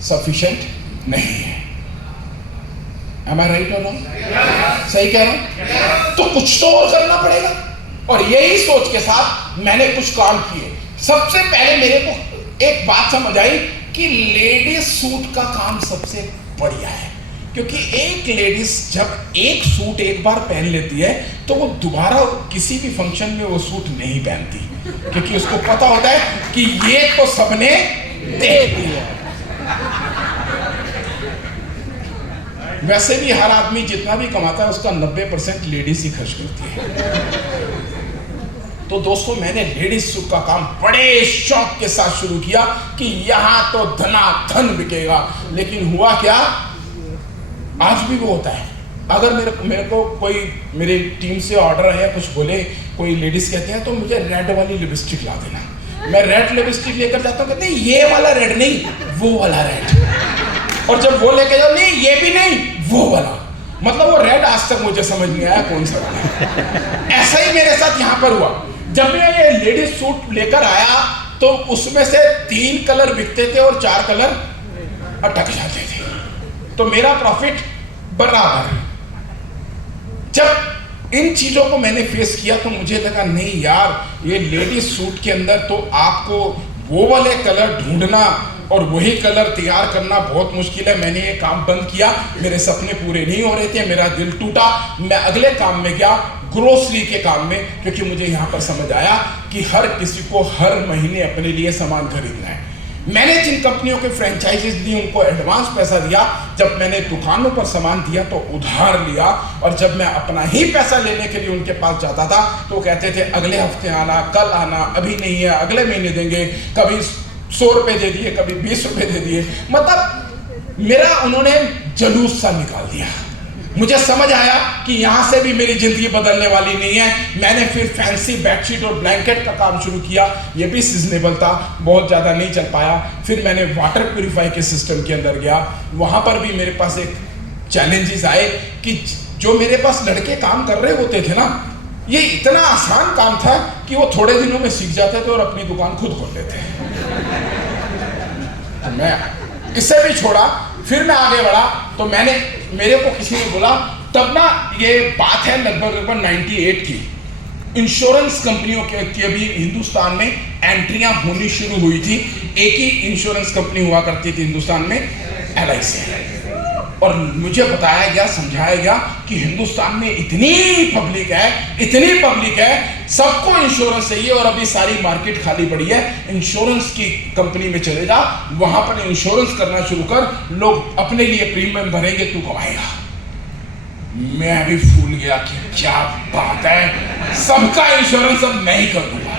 सफिशिएंट नहीं है। Am I right or wrong? सही कह रहा हूं? तो कुछ तो और करना पड़ेगा, और यही सोच के साथ मैंने कुछ काम किए। सबसे पहले मेरे को एक बात समझ आई कि लेडीज सूट का काम सबसे बढ़िया है, क्योंकि एक लेडीज जब एक सूट एक बार पहन लेती है तो वो दोबारा किसी भी फंक्शन में वो सूट नहीं पहनती, क्योंकि उसको पता होता है कि ये तो सबने देख लिया। वैसे भी हर आदमी जितना भी कमाता है उसका 90% लेडीज ही खर्च करती है। तो दोस्तों, मैंने लेडीज सूट का काम बड़े शौक के साथ शुरू किया कि यहां तो धनाधन बिकेगा। लेकिन हुआ क्या, आज भी वो होता है। अगर मेरे को कोई मेरी टीम से ऑर्डर है, कुछ बोले, कोई लेडीज कहते हैं तो मुझे रेड वाली लिपस्टिक ला देना। मैं रेड लिपस्टिक लेकर जाता हूँ, कहते हैं ये वाला रेड नहीं, वो वाला रेड। और जब वो लेके जाओ, नहीं ये भी नहीं, वो वाला। मतलब वो रेड आज तक मुझे समझ नहीं आया कौन सा वाला। ऐसा ही मेरे साथ यहाँ पर हुआ। जब मैं ये लेडीज सूट लेकर आया तो उसमें से 3 कलर बिकते थे और 4 कलर अटक जाते थे, तो मेरा प्रॉफिट बराबर। जब इन चीजों को मैंने फेस किया तो मुझे लगा नहीं यार, ये लेडीज सूट के अंदर तो आपको वो वाले कलर ढूंढना और वही कलर तैयार करना बहुत मुश्किल है। मैंने ये काम बंद किया, मेरे सपने पूरे नहीं हो रहे थे, मेरा दिल टूटा। मैं अगले काम में गया, ग्रोसरी के काम में, क्योंकि मुझे यहाँ पर समझ आया कि हर किसी को हर महीने अपने लिए सामान खरीदना है। मैंने जिन कंपनियों के फ्रेंचाइजीज दी उनको एडवांस पैसा दिया। जब मैंने दुकानों पर सामान दिया तो उधार लिया, और जब मैं अपना ही पैसा लेने के लिए उनके पास जाता था तो कहते थे अगले हफ्ते आना, कल आना, अभी नहीं है, अगले महीने देंगे। कभी 100 रुपए दे दिए, कभी 20 रुपए दे दिए। मतलब मेरा उन्होंने जलूस सा निकाल दिया। मुझे समझ आया कि यहां से भी मेरी जिंदगी बदलने वाली नहीं है। मैंने फिर फैंसी बेडशीट और ब्लैंकेट का काम शुरू किया। ये भी सीजनेबल था, बहुत ज़्यादा नहीं चल पाया। फिर मैंने वाटर प्यूरिफाई के सिस्टम के अंदर गया। वहां पर भी मेरे पास एक चैलेंजेस आए कि जो मेरे पास लड़के काम कर रहे होते थे ना, ये इतना आसान काम था कि वो थोड़े दिनों में सीख जाते थे और अपनी दुकान खुद खोल लेते। तो मैं इसे भी छोड़ा, फिर मैं आगे बढ़ा। तो मेरे को किसी ने बोला, तब ना ये बात है लगभग 98 की, इंश्योरेंस कंपनियों के भी हिंदुस्तान में एंट्रियां होनी शुरू हुई थी। एक ही इंश्योरेंस कंपनी हुआ करती थी हिंदुस्तान में, LIC। और मुझे बताया गया, समझाया गया कि हिंदुस्तान में इतनी पब्लिक है, सबको इंश्योरेंस चाहिए और अभी सारी मार्केट खाली पड़ी है। इंश्योरेंस की कंपनी में चले जा, वहां पर इंश्योरेंस करना शुरू कर, लोग अपने लिए प्रीमियम भरेंगे, तू कमाएगा। मैं भी भूल गया कि क्या बात है, सबका इंश्योरेंस अब मैं ही कर दूंगा।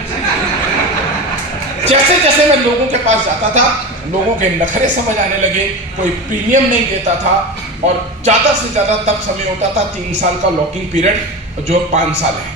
जैसे जैसे मैं लोगों के पास जाता था, लोगों के नखरे समझ आने लगे। कोई प्रीमियम नहीं देता था, और ज्यादा से ज्यादा तब समय होता था 3 साल का लॉकिंग पीरियड, जो 5 साल है,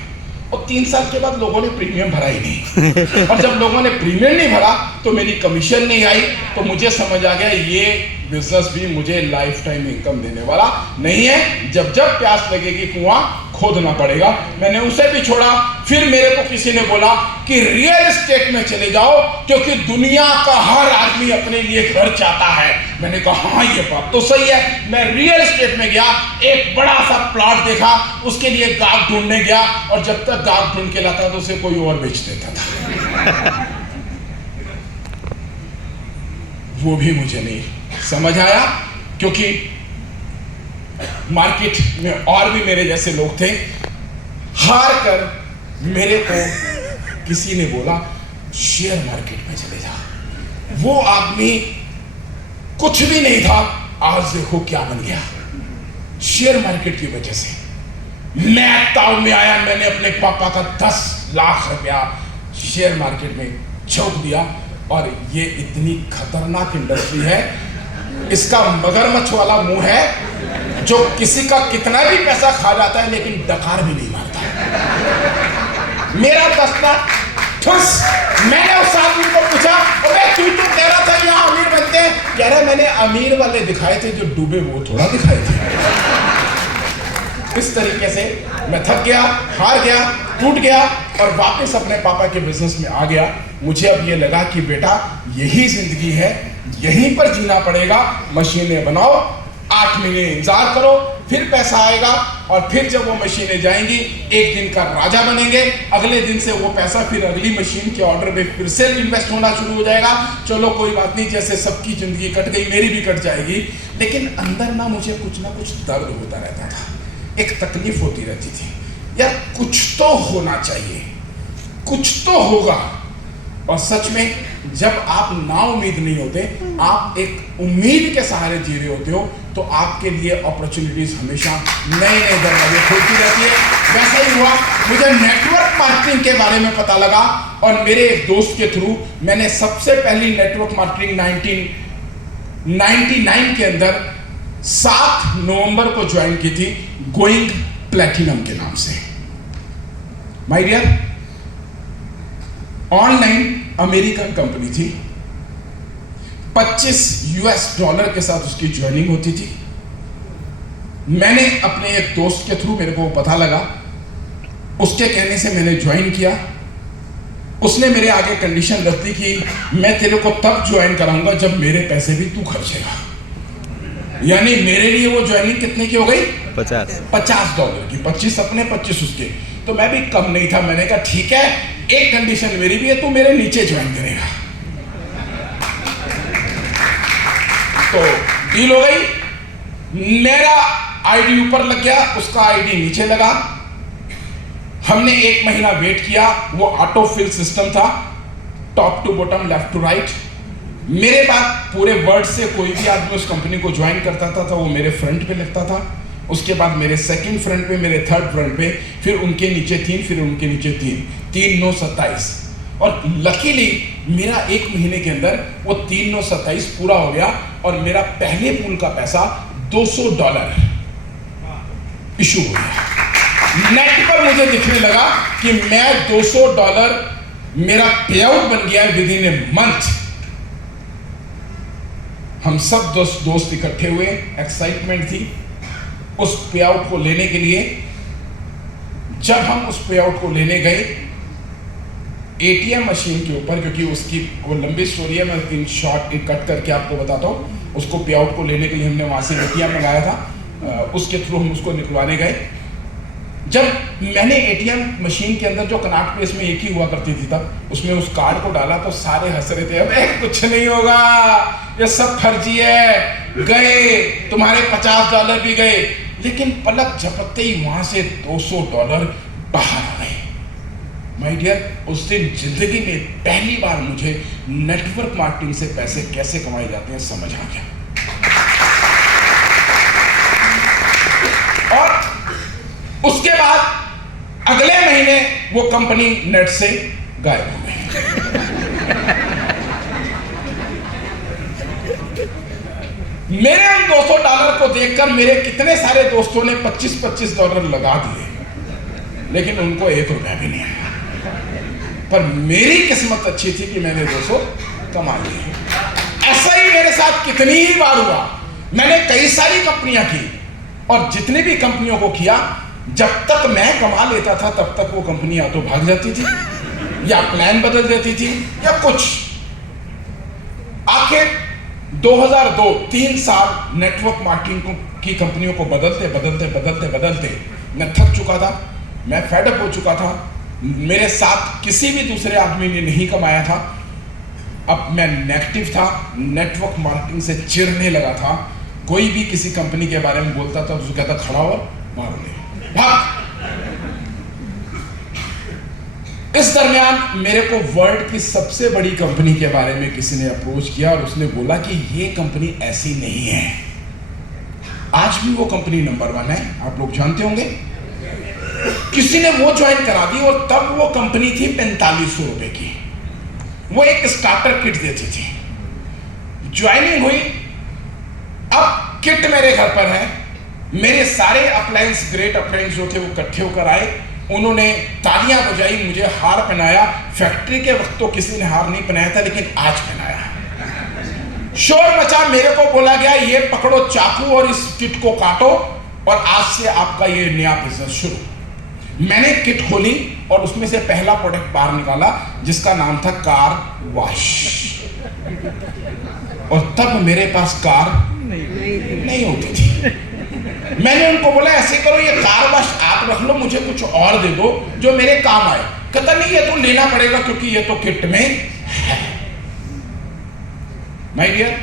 और 3 साल के बाद लोगों ने प्रीमियम भरा ही नहीं। और जब लोगों ने प्रीमियम नहीं भरा तो मेरी कमीशन नहीं आई। तो मुझे समझ आ गया ये बिजनेस भी मुझे लाइफ टाइम इनकम देने वाला नहीं है। जब जब प्यास लगेगी कुआं खोदना पड़ेगा। मैंने उसे भी छोड़ा। फिर मेरे को किसी ने बोला कि रियल एस्टेट में चले जाओ, क्योंकि दुनिया का हर आदमी अपने लिए घर चाहता है। मैंने कहा हाँ, ये बात तो सही है। मैं रियल एस्टेट में गया, एक बड़ा सा प्लॉट देखा, उसके लिए गाहक ढूंढने गया, और जब तक गाहक ढूंढ के लाता तो उसे कोई और बेच देता था। वो भी मुझे नहीं समझ आया, क्योंकि मार्केट में और भी मेरे जैसे लोग थे। हार कर मेरे को किसी ने बोला शेयर मार्केट में चले जा। वो आदमी कुछ भी नहीं था, आज देखो क्या बन गया शेयर मार्केट की वजह से। मैं ताव में आया, मैंने अपने पापा का 10 लाख रुपया शेयर मार्केट में झोंक दिया। और ये इतनी खतरनाक इंडस्ट्री है, इसका मगरमच्छ वाला मुंह है, जो किसी का कितना भी पैसा खा जाता है लेकिन डकार भी नहीं मारता। मेरा 10 लाख ठुस। मैंने उस आदमी को पूछा, अबे तू तो कह रहा था यहाँ अमीर बनते हैं। कह रहा मैंने अमीर वाले दिखाए थे, जो डूबे वो थोड़ा दिखाए थे। इस तरीके से मैं थक गया, हार गया, टूट गया और वापस अपने पापा के बिजनेस में आ गया। मुझे अब ये लगा कि बेटा यही जिंदगी है, यहीं पर जीना पड़ेगा। मशीनें बनाओ, 8 महीने इंतजार करो, फिर पैसा आएगा और फिर जब वो मशीनें जाएंगी एक दिन का राजा बनेंगे। अगले दिन से वो पैसा फिर अगली मशीन के ऑर्डर में फिर से इन्वेस्ट होना शुरू हो जाएगा। चलो कोई बात नहीं, जैसे सबकी जिंदगी कट गई मेरी भी कट जाएगी। लेकिन अंदर ना मुझे कुछ ना कुछ दर्द होता रहता था, एक तकलीफ होती रहती थी, यार कुछ तो होना चाहिए, कुछ तो होगा। और सच में जब आप ना उम्मीद नहीं होते, आप एक उम्मीद के सहारे जी रहे होते हो, तो आपके लिए अपॉर्चुनिटीज हमेशा नए नए दरवाजे खोलती रहती है। वैसा ही हुआ, मुझे नेटवर्क मार्केटिंग के बारे में पता लगा और मेरे एक दोस्त के थ्रू मैंने सबसे पहली नेटवर्क मार्केटिंग 1999 के अंदर 7 नवंबर को ज्वाइन की थी, गोइंग प्लैटिनम के नाम से। My dear, online American company थी, $25 के साथ उसकी ज्वाइनिंग होती थी। मैंने अपने एक दोस्त के थ्रू, मेरे को पता लगा, उसके कहने से मैंने ज्वाइन किया। उसने मेरे आगे कंडीशन रख दी कि मैं तेरे को तब ज्वाइन कराऊंगा जब मेरे पैसे भी तू खर्चेगा। यानी मेरे लिए वो ज्वाइनिंग कितने की हो गई? $50 की, 25 अपने 25 उसके। तो मैं भी कम नहीं था, मैंने कहा ठीक है, एक कंडीशन मेरी भी है, तू मेरे नीचे ज्वाइन करेगा। तो डील हो गई। मेरा आईडी ऊपर लग गया, उसका आईडी नीचे लगा। हमने 1 महीना वेट किया। वो ऑटो फिल सिस्टम था, top to bottom, left to right. मेरे बाद पूरे वर्ल्ड से कोई भी आदमी उस कंपनी को ज्वाइन करता था तो वो मेरे फ्रंट पे लिखता था, उसके बाद मेरे सेकंड फ्रंट पे, मेरे थर्ड फ्रंट पे, फिर उनके नीचे 3, फिर उनके नीचे 3 9 27। और लकीली मेरा 1 महीने के अंदर वो 3 9 27 पूरा हो गया और मेरा पहले पूल का पैसा $200 इशू हो गया। नेट पर मुझे दिखने लगा कि मैं $200 मेरा पे आउट बन गया विद इन ए मंथ। हम सब दोस्त इकट्ठे हुए, एक्साइटमेंट थी उस पे आउट को लेने के लिए। जब हम उस पे आउट को लेने गए एटीएम मशीन के ऊपर, क्योंकि उसकी वो लंबी स्टोरी है, मैं इन शॉर्ट कट करके आपको बताता हूँ। उसको पे आउट को लेने के लिए हमने वहां से एटीएम मंगाया था, उसके थ्रू हम उसको निकलवाने गए। जब मैंने एटीएम मशीन के अंदर जो कनॉट प्लेस में एक ही हुआ करती थी तब, उसमें उस कार्ड को डाला तो सारे हंस रहे थे, अबे कुछ नहीं होगा, ये सब फर्जी है। गए, तुम्हारे $50 भी गए, लेकिन पलक झपकते ही वहां से $200 बाहर आ गए। माय डियर, उस दिन जिंदगी में पहली बार मुझे नेटवर्क मार्केटिंग से पैसे कैसे कमाए जाते हैं समझ आ गया। और उसके बाद अगले महीने वो कंपनी नेट से गायब हो गई। मेरे उन $200 को देखकर मेरे कितने सारे दोस्तों ने $25 लगा दिए, लेकिन उनको $1 भी नहीं आया। पर मेरी किस्मत अच्छी थी कि मैंने 200 कमा लिए। ऐसा ही मेरे साथ कितनी ही बार हुआ। मैंने कई सारी कंपनियां की और जितनी भी कंपनियों को किया, जब तक मैं कमा लेता था तब तक वो कंपनी या तो भाग जाती थी या प्लान बदल देती थी या कुछ। आखिर 2002 3 साल नेटवर्क मार्केटिंग की कंपनियों को बदलते मैं थक चुका था, मैं फेडअप हो चुका था। मेरे साथ किसी भी दूसरे आदमी ने नहीं कमाया था। अब मैं नेगेटिव था, नेटवर्क मार्केटिंग से चिढ़ने लगा था। कोई भी किसी कंपनी के बारे में बोलता था तो उसको कहता खड़ा हो मारो नहीं भाग। इस दरमियान मेरे को वर्ल्ड की सबसे बड़ी कंपनी के बारे में किसी ने अप्रोच किया और उसने बोला कि ये कंपनी ऐसी नहीं है। आज भी वो कंपनी नंबर 1 है, आप लोग जानते होंगे। किसी ने वो ज्वाइन करा दी और तब वो कंपनी थी ₹4500 की। वो एक स्टार्टर किट देती थी। ज्वाइनिंग हुई, अब किट मेरे घर पर है। मेरे सारे अप्लायंस, ग्रेट अप्लायंस जो थे वो इकट्ठे होकर आए। उन्होंने तालियां बजाई, मुझे हार पहनाया। फैक्ट्री के वक्त तो किसी ने हार नहीं पहनाया था, लेकिन आज पहनाया। शोर मचा, मेरे को बोला गया ये पकड़ो चाकू और इस किट को काटो और आज से आपका ये नया बिजनेस शुरू। मैंने किट खोली और उसमें से पहला प्रोडक्ट बाहर निकाला जिसका नाम था कार वॉश। और तब मेरे पास कार नहीं होती थी। मैंने उनको बोला ऐसे करो, ये कार वॉश आप रख लो, मुझे कुछ और दे दो जो मेरे काम आए। कहता नहीं, ये तो लेना पड़ेगा क्योंकि ये तो किट में है। माय डियर,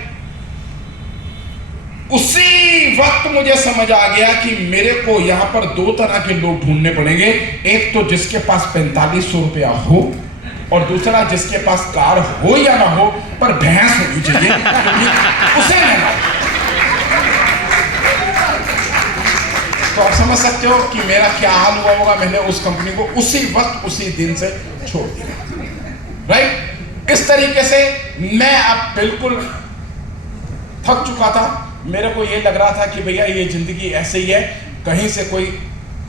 उसी वक्त मुझे समझ आ गया कि मेरे को यहां पर दो तरह के लोग ढूंढने पड़ेंगे। एक तो जिसके पास 4500 रुपया हो, और दूसरा जिसके पास कार हो या ना हो पर भैंस होनी चाहिए, उसे लेना। तो आप समझ सकते हो कि मेरा क्या हाल हुआ होगा। मैंने उस कंपनी को उसी वक्त उसी दिन से छोड़ दिया। राइट? इस तरीके से मैं अब बिल्कुल थक चुका था। मेरे को ये लग रहा था कि भैया ये जिंदगी ऐसे ही है, कहीं से कोई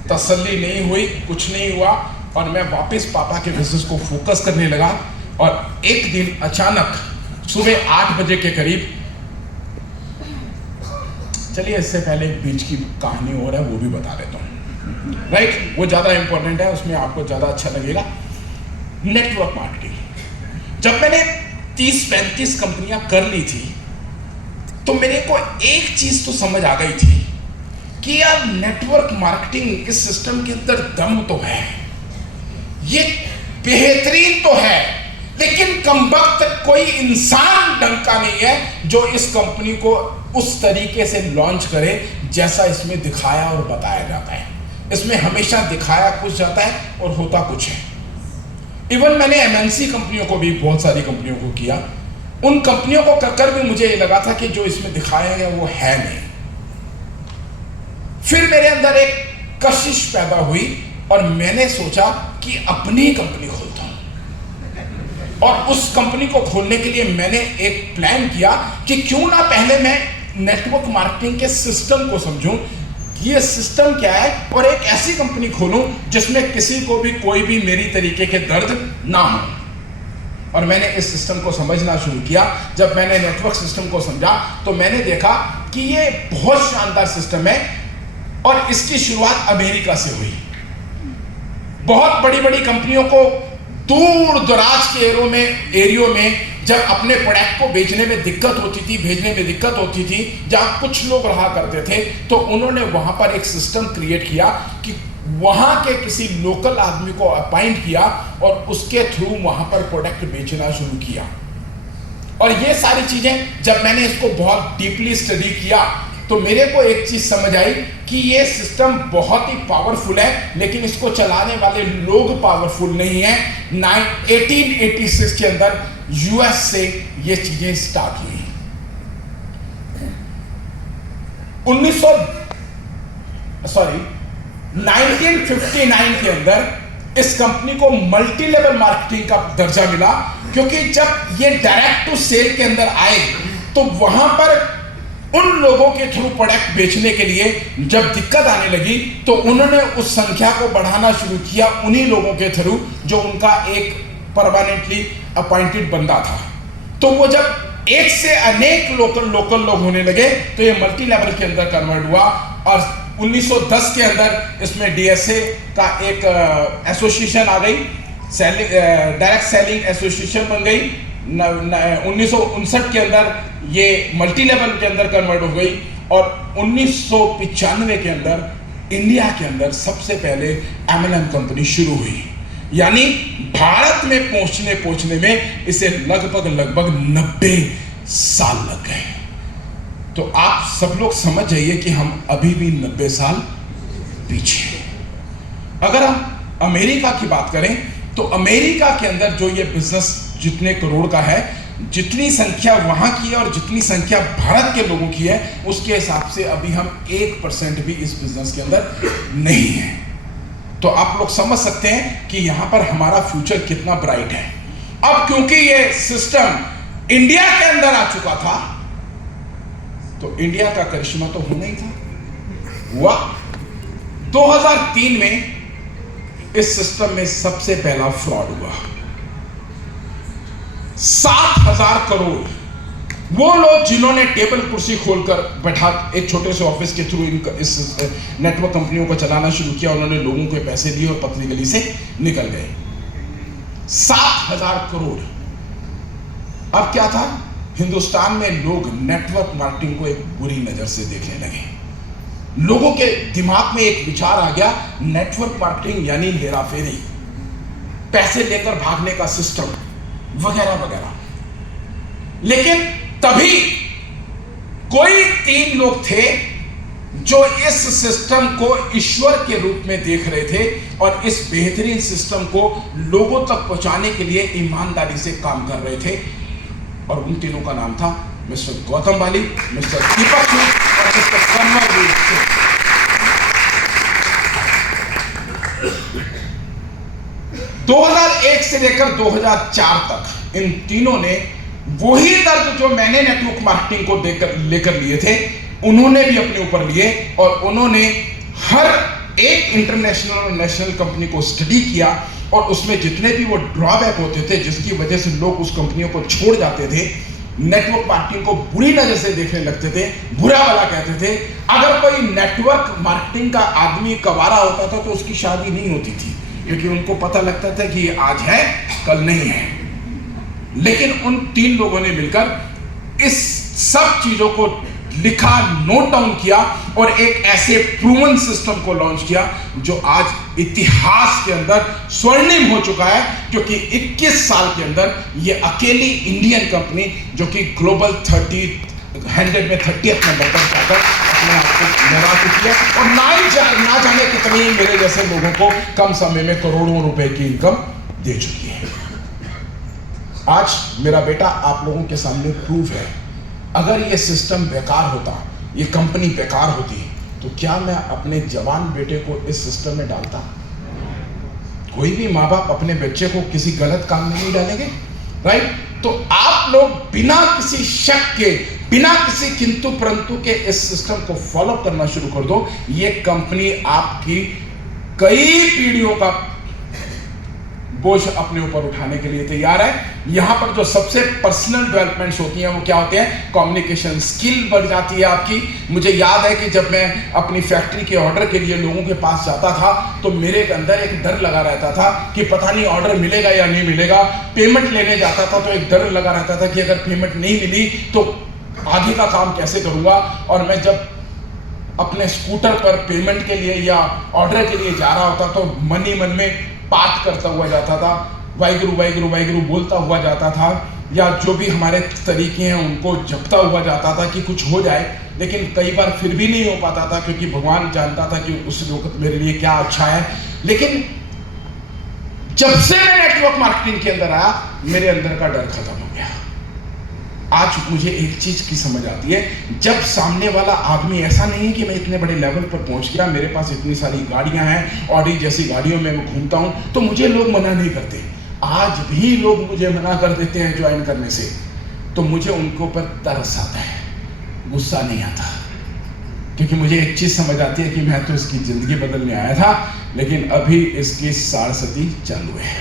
तसल्ली नहीं हुई, कुछ नहीं हुआ, और मैं वापस पापा के बिजनेस को फोकस करने लगा। और एक दिन अचानक सुबह 8 बजे के करीब, चलिए इससे पहले एक बीच की कहानी और है वो भी बता देता हूँ। राइट? वो ज़्यादा इंपॉर्टेंट है, उसमें आपको ज़्यादा अच्छा लगेगा। Network marketing. जब मैंने 30-35 कंपनियां कर ली थी तो मेरे को एक चीज तो समझ आ गई थी कि यार नेटवर्क मार्केटिंग इस सिस्टम के अंदर दम तो है, ये बेहतरीन तो है, लेकिन कमबख्त कोई इंसान ढंग का नहीं है जो इस कंपनी को उस तरीके से लॉन्च करे जैसा इसमें दिखाया और बताया जाता है। इसमें हमेशा दिखाया कुछ जाता है और होता कुछ है। इवन मैंने एमएनसी कंपनियों को भी, बहुत सारी कंपनियों को किया, उन कंपनियों को कर भी मुझे ये लगा था कि जो इसमें दिखाया गया वो है नहीं। फिर मेरे अंदर एक कशिश पैदा हुई और मैंने सोचा कि अपनी कंपनी खोलता हूं। और उस कंपनी को खोलने के लिए मैंने एक प्लान किया कि क्यों ना पहले मैं नेटवर्क मार्केटिंग के सिस्टम को समझूं, ये सिस्टम क्या है, और एक ऐसी कंपनी खोलूं जिसमें किसी को भी कोई भी मेरी तरीके के दर्द ना हो। और मैंने इस सिस्टम को समझना शुरू किया। जब मैंने नेटवर्क सिस्टम को समझा तो मैंने देखा कि ये बहुत शानदार सिस्टम है और इसकी शुरुआत अमेरिका से हुई। बहुत बड़ी बड़ी कंपनियों को दूर दराज के एरियो में जब अपने प्रोडक्ट को बेचने में दिक्कत होती थी, भेजने में दिक्कत होती थी, जहां कुछ लोग रहा करते थे, तो उन्होंने वहां पर एक सिस्टम क्रिएट किया कि वहां के किसी लोकल आदमी को अपॉइंट किया और उसके थ्रू वहां पर प्रोडक्ट बेचना शुरू किया। और ये सारी चीजें जब मैंने इसको बहुत डीपली स्टडी किया तो मेरे को एक चीज समझ आई कि ये सिस्टम बहुत ही पावरफुल है, लेकिन इसको चलाने वाले लोग पावरफुल नहीं है। 1886 के अंदर यूएस से ये चीजें स्टार्ट हुई। 1959 के अंदर इस कंपनी को मल्टी लेवल मार्केटिंग का दर्जा मिला, क्योंकि जब ये डायरेक्ट टू सेल के अंदर आए तो वहां पर उन लोगों के थ्रू प्रोडक्ट बेचने के लिए जब दिक्कत आने लगी तो उन्होंने उस संख्या को बढ़ाना शुरू किया उन्हीं लोगों के थ्रू जो उनका एक परमानेंटली अपॉइंटेड बंदा था। तो वो जब एक से अनेक लोकल लोग होने लगे तो ये मल्टी लेवल के अंदर कन्वर्ट हुआ। और 1910 के अंदर इसमें डीएसए का एक एसोसिएशन आ गई, डायरेक्ट सेलिंग एसोसिएशन बन गई। 1959 के अंदर ये मल्टी लेवल के अंदर कन्वर्ट हो गई। और 1995 के अंदर इंडिया के अंदर सबसे पहले एमएनएम कंपनी शुरू हुई। यानी भारत में पहुंचने में इसे लगभग 90 साल लग गए। तो आप सब लोग समझ जाइए कि हम अभी भी 90 साल पीछे हैं। अगर हम अमेरिका की बात करें तो अमेरिका के अंदर जो ये बिजनेस जितने करोड़ का है, जितनी संख्या वहां की है और जितनी संख्या भारत के लोगों की है, उसके हिसाब से अभी हम 1% भी इस बिजनेस के अंदर नहीं है। तो आप लोग समझ सकते हैं कि यहां पर हमारा फ्यूचर कितना ब्राइट है। अब क्योंकि ये सिस्टम इंडिया के अंदर आ चुका था तो इंडिया का करिश्मा तो होना ही था। हुआ 2003 में इस सिस्टम में सबसे पहला फ्रॉड हुआ। 7,000 करोड़। वो लोग जिन्होंने टेबल कुर्सी खोलकर बैठा एक छोटे से ऑफिस के थ्रू इस नेटवर्क कंपनियों को चलाना शुरू किया, उन्होंने लोगों के पैसे लिए और पतली गली से निकल गए। 7,000 करोड़। अब क्या था, हिंदुस्तान में लोग नेटवर्क मार्केटिंग को एक बुरी नजर से देखने लगे। लोगों के दिमाग में एक विचार आ गया, नेटवर्क मार्केटिंग यानी हेराफेरी, पैसे लेकर भागने का सिस्टम वगैरह वगैरह। लेकिन तभी कोई 3 लोग थे जो इस सिस्टम को ईश्वर के रूप में देख रहे थे और इस बेहतरीन सिस्टम को लोगों तक पहुंचाने के लिए ईमानदारी से काम कर रहे थे। और उन तीनों का नाम था मिस्टर गौतम बाली, मिस्टर दीपक और मिस्टर कन्वरवीर सिंह। 2001 से लेकर 2004 तक इन तीनों ने वही दर्द जो मैंने नेटवर्क मार्केटिंग को लेकर लिए थे, उन्होंने भी अपने ऊपर लिए और उन्होंने हर एक इंटरनेशनल और नेशनल कंपनी को स्टडी किया और उसमें जितने भी वो ड्रॉबैक होते थे जिसकी वजह से लोग उस कंपनियों को छोड़ जाते थे, नेटवर्क मार्केटिंग को बुरी नजर से देखने लगते थे, बुरा वाला कहते थे। अगर कोई नेटवर्क मार्केटिंग का आदमी कवारा होता था तो उसकी शादी नहीं होती थी, क्योंकि उनको पता लगता था कि आज है कल नहीं है। लेकिन उन 3 लोगों ने मिलकर इस सब चीजों को लिखा, नोट डाउन किया और एक ऐसे प्रूवन सिस्टम को लॉन्च किया जो आज इतिहास के अंदर स्वर्णिम हो चुका है, क्योंकि 21 साल के अंदर ये अकेली इंडियन कंपनी जो कि ग्लोबल 100 में 30th नंबर पर जाकर अपने आप को लगा चुकी है और ना जाने कितने मेरे जैसे लोगों को कम समय में करोड़ों रुपए की इनकम दे चुकी है। आज मेरा बेटा आप लोगों के सामने प्रूफ है। अगर ये सिस्टम बेकार होता, ये कंपनी बेकार होती, तो क्या मैं अपने जवान बेटे को इस सिस्टम में डालता? कोई भी माँ बाप अपने बच्चे को किसी गलत काम में नहीं डालेंगे, राइट? तो आप लोग बिना किसी शक के, बिना किसी किंतु परंतु के इस सिस्टम को फॉलो करना शुरू कर दो। ये कंपनी आपकी कई पीढ़ियों का बोझ अपने ऊपर उठाने के लिए तैयार है। यहां पर जो सबसे पर्सनल डेवलपमेंट्स होती हैं वो क्या होते हैं? कम्युनिकेशन स्किल बढ़ जाती है आपकी। मुझे याद है कि जब मैं अपनी फैक्ट्री के ऑर्डर के लिए लोगों के पास जाता था तो मेरे अंदर एक डर लगा रहता था कि पता नहीं ऑर्डर मिलेगा या नहीं मिलेगा। पेमेंट लेने जाता था तो एक डर लगा रहता था कि अगर पेमेंट नहीं मिली तो आगे का काम कैसे करूंगा। और मैं जब अपने स्कूटर पर पेमेंट के लिए या ऑर्डर के लिए जा रहा होता तो मन ही मन में पाठ करता हुआ जाता था, वाहिगुरु वाहिगुरु वाहिगुरु बोलता हुआ जाता था, या जो भी हमारे तरीके हैं उनको जपता हुआ जाता था कि कुछ हो जाए। लेकिन कई बार फिर भी नहीं हो पाता था, क्योंकि भगवान जानता था कि उस वक्त मेरे लिए क्या अच्छा है। लेकिन जब से मैं नेटवर्क मार्केटिंग के अंदर आया, मेरे अंदर का डर खत्म हो गया। आज मुझे एक चीज की समझ आती है, जब सामने वाला आदमी ऐसा नहीं है कि मैं इतने बड़े लेवल पर पहुंच गया, मेरे पास इतनी सारी गाड़ियां हैं, ऑडी जैसी गाड़ियों में मैं घूमता हूं, तो मुझे लोग मना नहीं करते। आज भी लोग मुझे मना कर देते हैं ज्वाइन करने से, तो मुझे उनके ऊपर तरस आता है, गुस्सा नहीं आता, क्योंकि मुझे एक चीज समझ आती है कि मैं तो इसकी जिंदगी बदलने आया था, लेकिन अभी इसकी सारसती चालू है।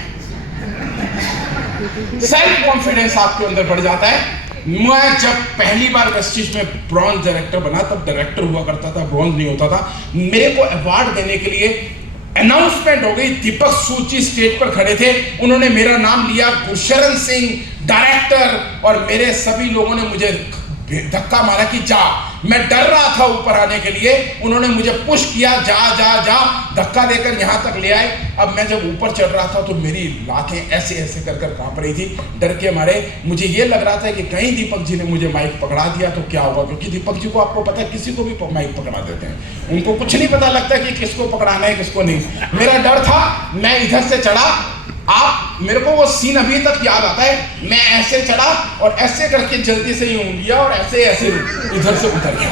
सेल्फ कॉन्फिडेंस आपके अंदर बढ़ जाता है। मैं जब पहली बार वेस्टिज में ब्रॉन्ज डायरेक्टर बना, तब डायरेक्टर हुआ करता था, ब्रॉन्ज नहीं होता था। मेरे को अवार्ड देने के लिए अनाउंसमेंट हो गई, दीपक सूद जी स्टेज पर खड़े थे, उन्होंने मेरा नाम लिया, गुरशरण सिंह डायरेक्टर, और मेरे सभी लोगों ने मुझे धक्का मारा कि जा। मैं डर रहा था ऊपर आने के लिए, उन्होंने मुझे पुश किया, जा जा जा, धक्का देकर यहां तक ले आए। अब मैं जब ऊपर चढ़ रहा था तो मेरी लातें ऐसे ऐसे कर कर कांप रही थी डर के मारे। मुझे ये लग रहा था कि कहीं दीपक जी ने मुझे माइक पकड़ा दिया तो क्या होगा, क्योंकि दीपक जी को आपको पता है किसी को भी माइक पकड़ा देते हैं, उनको कुछ नहीं पता लगता कि किसको पकड़ाना है किसको नहीं। मेरा डर था, मैं इधर से चढ़ा, आप मेरे को वो सीन अभी तक याद आता है, मैं ऐसे चढ़ा और ऐसे करके जल्दी से यूं लिया और ऐसे ऐसे इधर से उतर गया।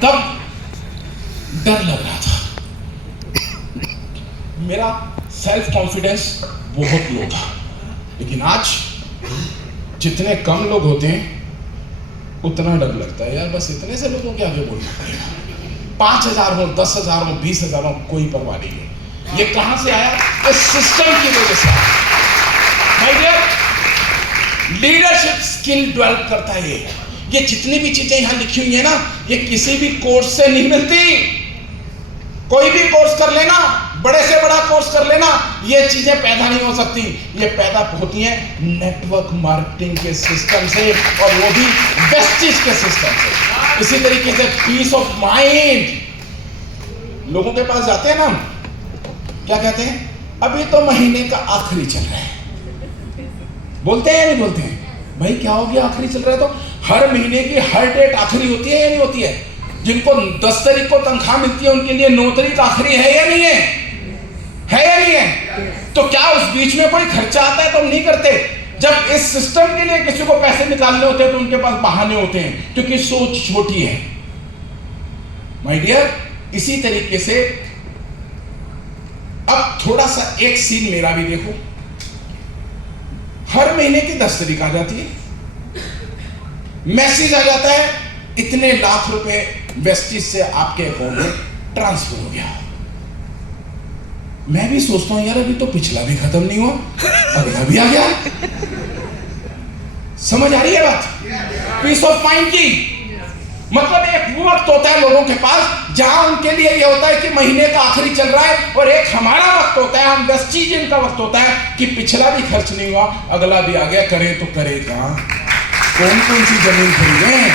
तब डर लग रहा था, मेरा सेल्फ कॉन्फिडेंस बहुत लो था। लेकिन आज जितने कम लोग होते हैं उतना डर लगता है, यार बस इतने से लोगों के आगे बोलना पड़ेगा। 5,000 हो, 10,000 हो, 20,000 हो, कोई परवाह नहीं है। ये कहां से आया? इस सिस्टम की वजह से। My dear, leadership skill develop करता है ये जितनी भी चीजें यहां लिखी हुई है ना, ये किसी भी कोर्स से नहीं मिलती। कोई भी कोर्स कर लेना, बड़े से बड़ा कोर्स कर लेना, ये चीजें पैदा नहीं हो सकती। ये पैदा होती हैं नेटवर्क मार्केटिंग के सिस्टम से, और वो भी वेस्टिज के सिस्टम से। इसी तरीके से पीस ऑफ माइंड, लोगों के पास जाते हैं ना, क्या कहते हैं? अभी तो महीने का आखिरी चल रहा है। बोलते हैं या नहीं बोलते हैं? भाई क्या हो गया आखिरी चल रहा है? तो हर महीने की हर डेट आखिरी होती है या नहीं होती है? जिनको 10 तारीख को तनख्वाह मिलती है उनके लिए 9 तारीख आखिरी है या नहीं है? है या नहीं है? तो क्या उस बीच में कोई खर्चा आता है तो हम नहीं करते? जब इस सिस्टम के लिए किसी को पैसे निकालने होते हैं तो उनके पास बहाने होते हैं, क्योंकि सोच छोटी है। माय डियर, इसी तरीके से अब थोड़ा सा एक सीन मेरा भी देखो। हर महीने की 10 तारीख आ जाती है, मैसेज आ जाता है इतने लाख रुपए वेस्टिज से आपके अकाउंट में ट्रांसफर हो गया। मैं भी सोचता हूं यार अभी तो पिछला भी खत्म नहीं हुआ, अगला भी आ गया। समझ आ रही है बात? पीस ऑफ माइंड की मतलब एक वो वक्त होता है लोगों के पास जहां उनके लिए ये होता है कि महीने का आखिरी चल रहा है, और एक हमारा वक्त होता है, हम वेस्टिज इनका वक्त होता है कि पिछला भी खर्च नहीं हुआ, अगला भी आ गया। करें तो करें कहां? कौन कौन सी जमीन खरीदें,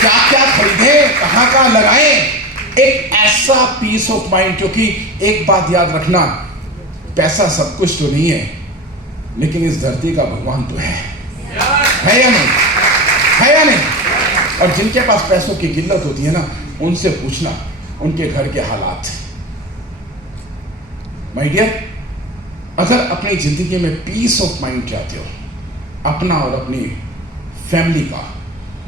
क्या क्या खरीदें, कहां कहां लगाएं? एक ऐसा पीस ऑफ माइंड, क्योंकि एक बात याद रखना, पैसा सब कुछ तो नहीं है, लेकिन इस धरती का भगवान तो है या नहीं? है या नहीं? और जिनके पास पैसों की किल्लत होती है ना, उनसे पूछना उनके घर के हालात। माय डियर, अगर अपनी जिंदगी में पीस ऑफ माइंड चाहते हो, अपना और अपनी फैमिली का,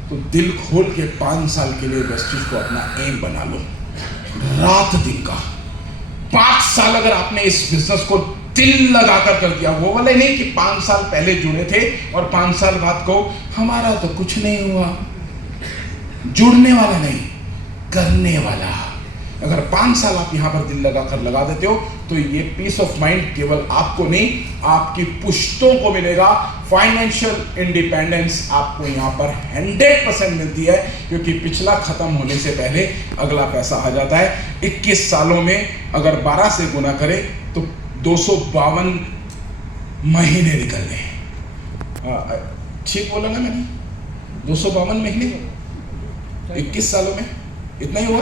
तो दिल खोल के 5 साल के लिए वेस्टिज को अपना एम बना लो, रात दिन का। 5 साल अगर आपने इस बिजनेस को दिल लगाकर कर दिया, वो वाले नहीं कि 5 साल पहले जुड़े थे और 5 साल बाद को हमारा तो कुछ नहीं हुआ। जुड़ने वाला नहीं, करने वाला। अगर 5 साल आप यहां पर दिल लगाकर लगा देते हो, तो ये पीस ऑफ माइंड केवल आपको नहीं, आपकी पुश्तों को मिलेगा। फाइनेंशियल इंडिपेंडेंस आपको यहां पर 100% मिलती है, क्योंकि पिछला खत्म होने से पहले अगला पैसा आ जाता है। 21 सालों में अगर 12 से गुना करें तो 252 महीने निकल गए। ठीक बोला ना मैंने? 252 महीने 21 सालों में इतना ही हुआ।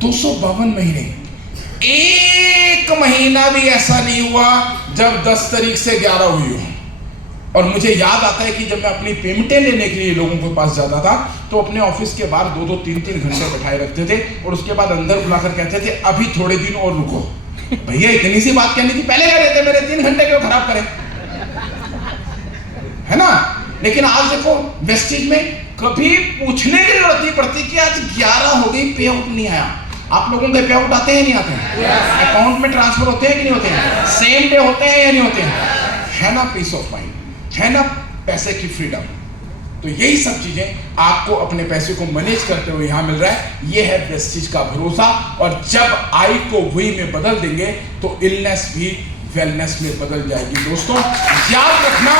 252 महीने। एक महीना भी ऐसा नहीं हुआ जब 10 तारीख से 11 हुई हो। और मुझे याद आता है कि जब मैं अपनी पेमेंटें लेने के लिए लोगों के पास जाता था, तो अपने ऑफिस के बाहर 2-2, 3-3 घंटे बैठाए रखते थे, और उसके बाद अंदर बुलाकर कहते थे अभी थोड़े दिन और रुको। भैया इतनी सी बात कहनी थी, पहले कह रहे थे मेरे 3 घंटे क्यों खराब करें, है ना? लेकिन आज देखो वेस्टिज में कभी पूछने की जरूरत नहीं पड़ती कि आज 11 हो गई, पे आउट नहीं आया। आप लोगों के पे आउट आते हैं नहीं आते हैं? अकाउंट में ट्रांसफर होते हैं कि नहीं होते हैं? सेम डे होते हैं या नहीं होते हैं? है ना पीस ऑफ माइंड, है ना पैसे की फ्रीडम। तो यही सब चीजें आपको अपने पैसे को मैनेज करते हुए यहां मिल रहा है। ये है वेस्टिज का भरोसा। और जब आई को वी में बदल देंगे तो इलनेस भी वेलनेस में बदल जाएगी। दोस्तों याद रखना,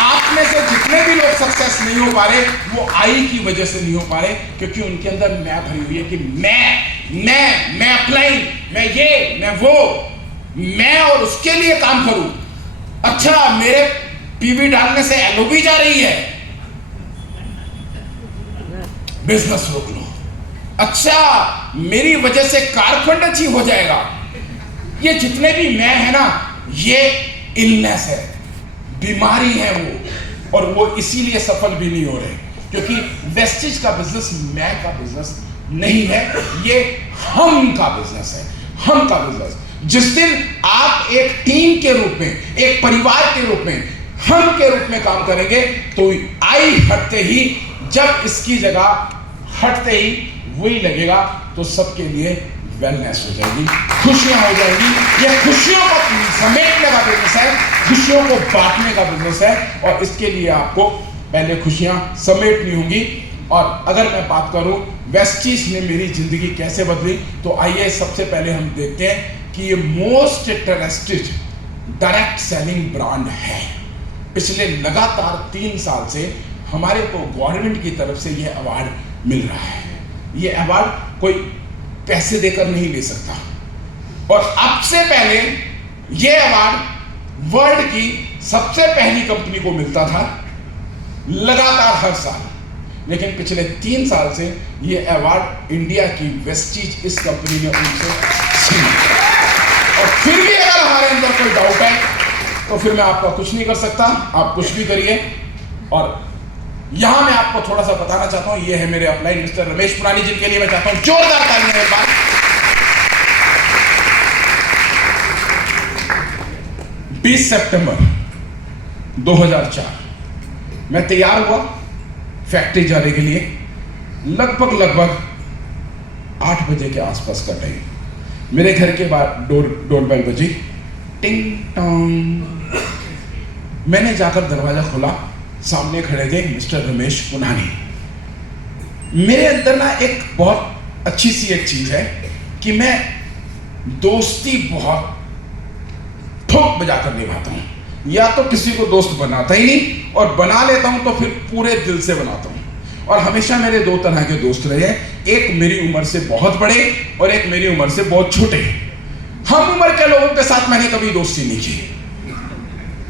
आप में से जितने भी लोग सक्सेस नहीं हो पा रहे, वो आई की वजह से नहीं हो पा रहे, क्योंकि उनके अंदर मैं भरी हुई है कि मैं अप्लाइंग, मैं ये, मैं वो, मैं और उसके लिए काम करूं। अच्छा मेरे पीवी डालने से एलओबी जा रही है, बिजनेस रोक लो। अच्छा मेरी वजह से कारफंड अचीव हो जाएगा। ये जितने भी मैं है ना, ये इलनेस है, बीमारी है वो, और वो इसीलिए सफल भी नहीं हो रहे, क्योंकि वेस्टिज का बिजनेस मैं का बिजनेस नहीं है, ये हम का बिजनेस है, हम का बिजनेस। जिस दिन आप एक टीम के रूप में, एक परिवार के रूप में, हम के रूप में काम करेंगे, तो आई हटते ही, जब इसकी जगह हटते ही वही लगेगा, तो सबके लिए वेलनेस हो जाएगी, खुशियां हो जाएंगी। ये खुशियों को समेटने का बिजनेस है, खुशियों को बांटने का बिजनेस है, और इसके लिए आपको पहले खुशियां समेटनी होंगी। और अगर मैं बात करूं वेस्टीज ने मेरी जिंदगी कैसे बदली, तो आइए सबसे पहले हम देखते हैं कि ये most trusted direct selling brand है। पिछले लगातार 3 साल से हमारे को गवर्नमेंट की तरफ से ये अवार्ड मिल रहा है। ये अवार्ड कोई पैसे देकर नहीं ले सकता, और अब से पहले ये अवार्ड वर्ल्ड की सबसे पहली कंपनी को मिलता था लगातार हर साल, लेकिन पिछले 3 साल से ये अवार्ड इंडिया की वेस्टीज इस कंपनी ने उनसे छीना। और फिर भी अगर हमारे अंदर कोई डाउट है तो फिर मैं आपका कुछ नहीं कर सकता, आप कुछ भी करिए। और यहां मैं आपको थोड़ा सा बताना चाहता हूं, ये है मेरे अपलाइन मिस्टर रमेश पुरानी, जिनके लिए मैं चाहता हूं जोरदार तालियां एक बार। 20 सितंबर 2004 मैं तैयार हुआ फैक्ट्री जाने के लिए। लगभग 8 बजे के आसपास का टाइम, मेरे घर के बाहर डोरबेल बजी, टिंग टोंग। मैंने जाकर दरवाजा खोला, सामने खड़े थे मिस्टर रमेश पुनानी। मेरे अंदर ना एक बहुत अच्छी सी एक चीज है कि मैं दोस्ती बहुत ठोक बजाकर निभाता हूं। या तो किसी को दोस्त बनाता ही नहीं, और बना लेता हूं तो फिर पूरे दिल से बनाता हूं। और हमेशा मेरे 2 तरह के दोस्त रहे, एक मेरी उम्र से बहुत बड़े और एक मेरी उम्र से बहुत छोटे। हम उम्र के लोगों के साथ मैंने कभी दोस्ती नहीं की,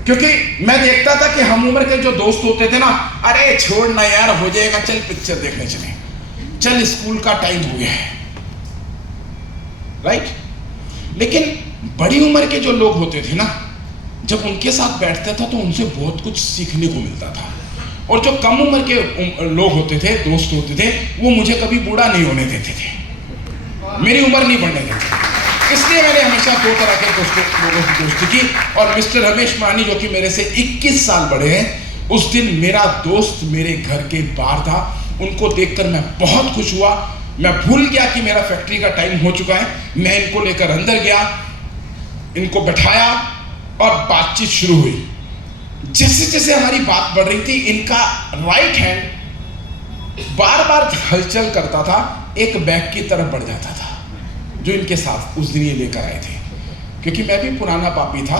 क्योंकि मैं देखता था कि हम उम्र के जो दोस्त होते थे ना, अरे छोड़ ना यार, हो जाएगा, चल पिक्चर देखने चले, चल स्कूल का टाइम हो गया है, राइट। लेकिन बड़ी उम्र के जो लोग होते थे ना, जब उनके साथ बैठता था तो उनसे बहुत कुछ सीखने को मिलता था। और जो कम उम्र के लोग होते थे, दोस्त होते थे, वो मुझे कभी बूढ़ा नहीं होने देते थे, मेरी उम्र नहीं बढ़ने देते। इसलिए मैंने हमेशा 2 तरह के लोगों की दोस्ती की। और मिस्टर रमेश मानी, जो कि मेरे से 21 साल बड़े हैं, उस दिन मेरा दोस्त मेरे घर के बाहर था। उनको देखकर मैं बहुत खुश हुआ। मैं भूल गया कि मेरा फैक्ट्री का टाइम हो चुका है। मैं इनको लेकर अंदर गया, इनको बैठाया और बातचीत शुरू हुई। जैसे जैसे हमारी बात बढ़ रही थी, इनका राइट हैंड बार बार हलचल करता था, एक बैग की तरफ बढ़ जाता था जो इनके साथ उस दिन ये लेकर आए थे। क्योंकि मैं भी पुराना पापी था,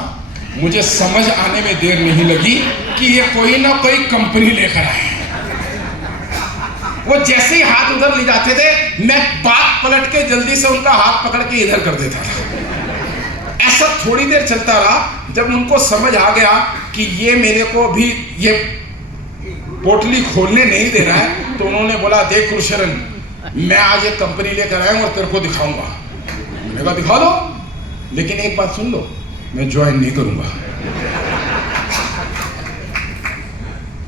मुझे समझ आने में देर नहीं लगी कि ये कोई ना कोई कंपनी लेकर आए हैं। वो जैसे ही हाथ उधर ले जाते थे, मैं बात पलट के जल्दी से उनका हाथ पकड़ के इधर कर देता था। ऐसा थोड़ी देर चलता रहा। जब उनको समझ आ गया कि ये मेरे को भी ये पोटली खोलने नहीं दे रहा है, तो उन्होंने बोला, देख गुरशरण, मैं आज एक कंपनी लेकर आया हूं और तेरे को दिखाऊंगा। मैंने कहा दिखा दो, लेकिन एक बात सुन लो, मैं ज्वाइन नहीं करूंगा।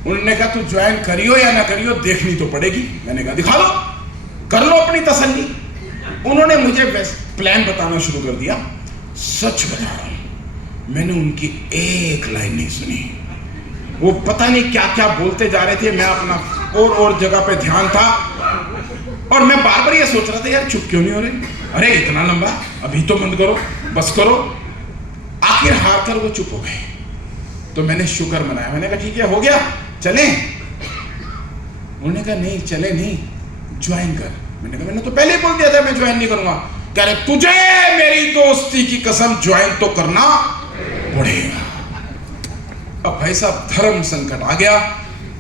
उन्होंने कहा तू ज्वाइन करियो या ना करियो, देखनी तो पड़ेगी। मैंने कहा दिखा लो, कर लो अपनी तसल्ली। उन्होंने मुझे प्लान बताना शुरू कर दिया। सच बता रहा हूं, मैंने उनकी एक लाइन नहीं सुनी। वो पता नहीं क्या क्या बोलते जा रहे थे, मैं अपना और जगह पे ध्यान था। और मैं बार बार ये सोच रहा था, यार चुप क्यों नहीं हो रहे, अरे इतना लंबा, अभी तो बंद करो, बस करो। आखिर हार कर वो चुप हो गए। तो मैंने शुक्र मनाया। मैंने कहा ठीक है, हो गया, चलें। उन्होंने कहा नहीं, चले नहीं, ज्वाइन कर। मैंने कहा मैंने तो पहले ही बोल दिया था मैं ज्वाइन नहीं करूंगा। कह रहे तुझे मेरी दोस्ती की कसम ज्वाइन तो करना पड़ेगा। अब भाई साहब धर्म संकट आ गया,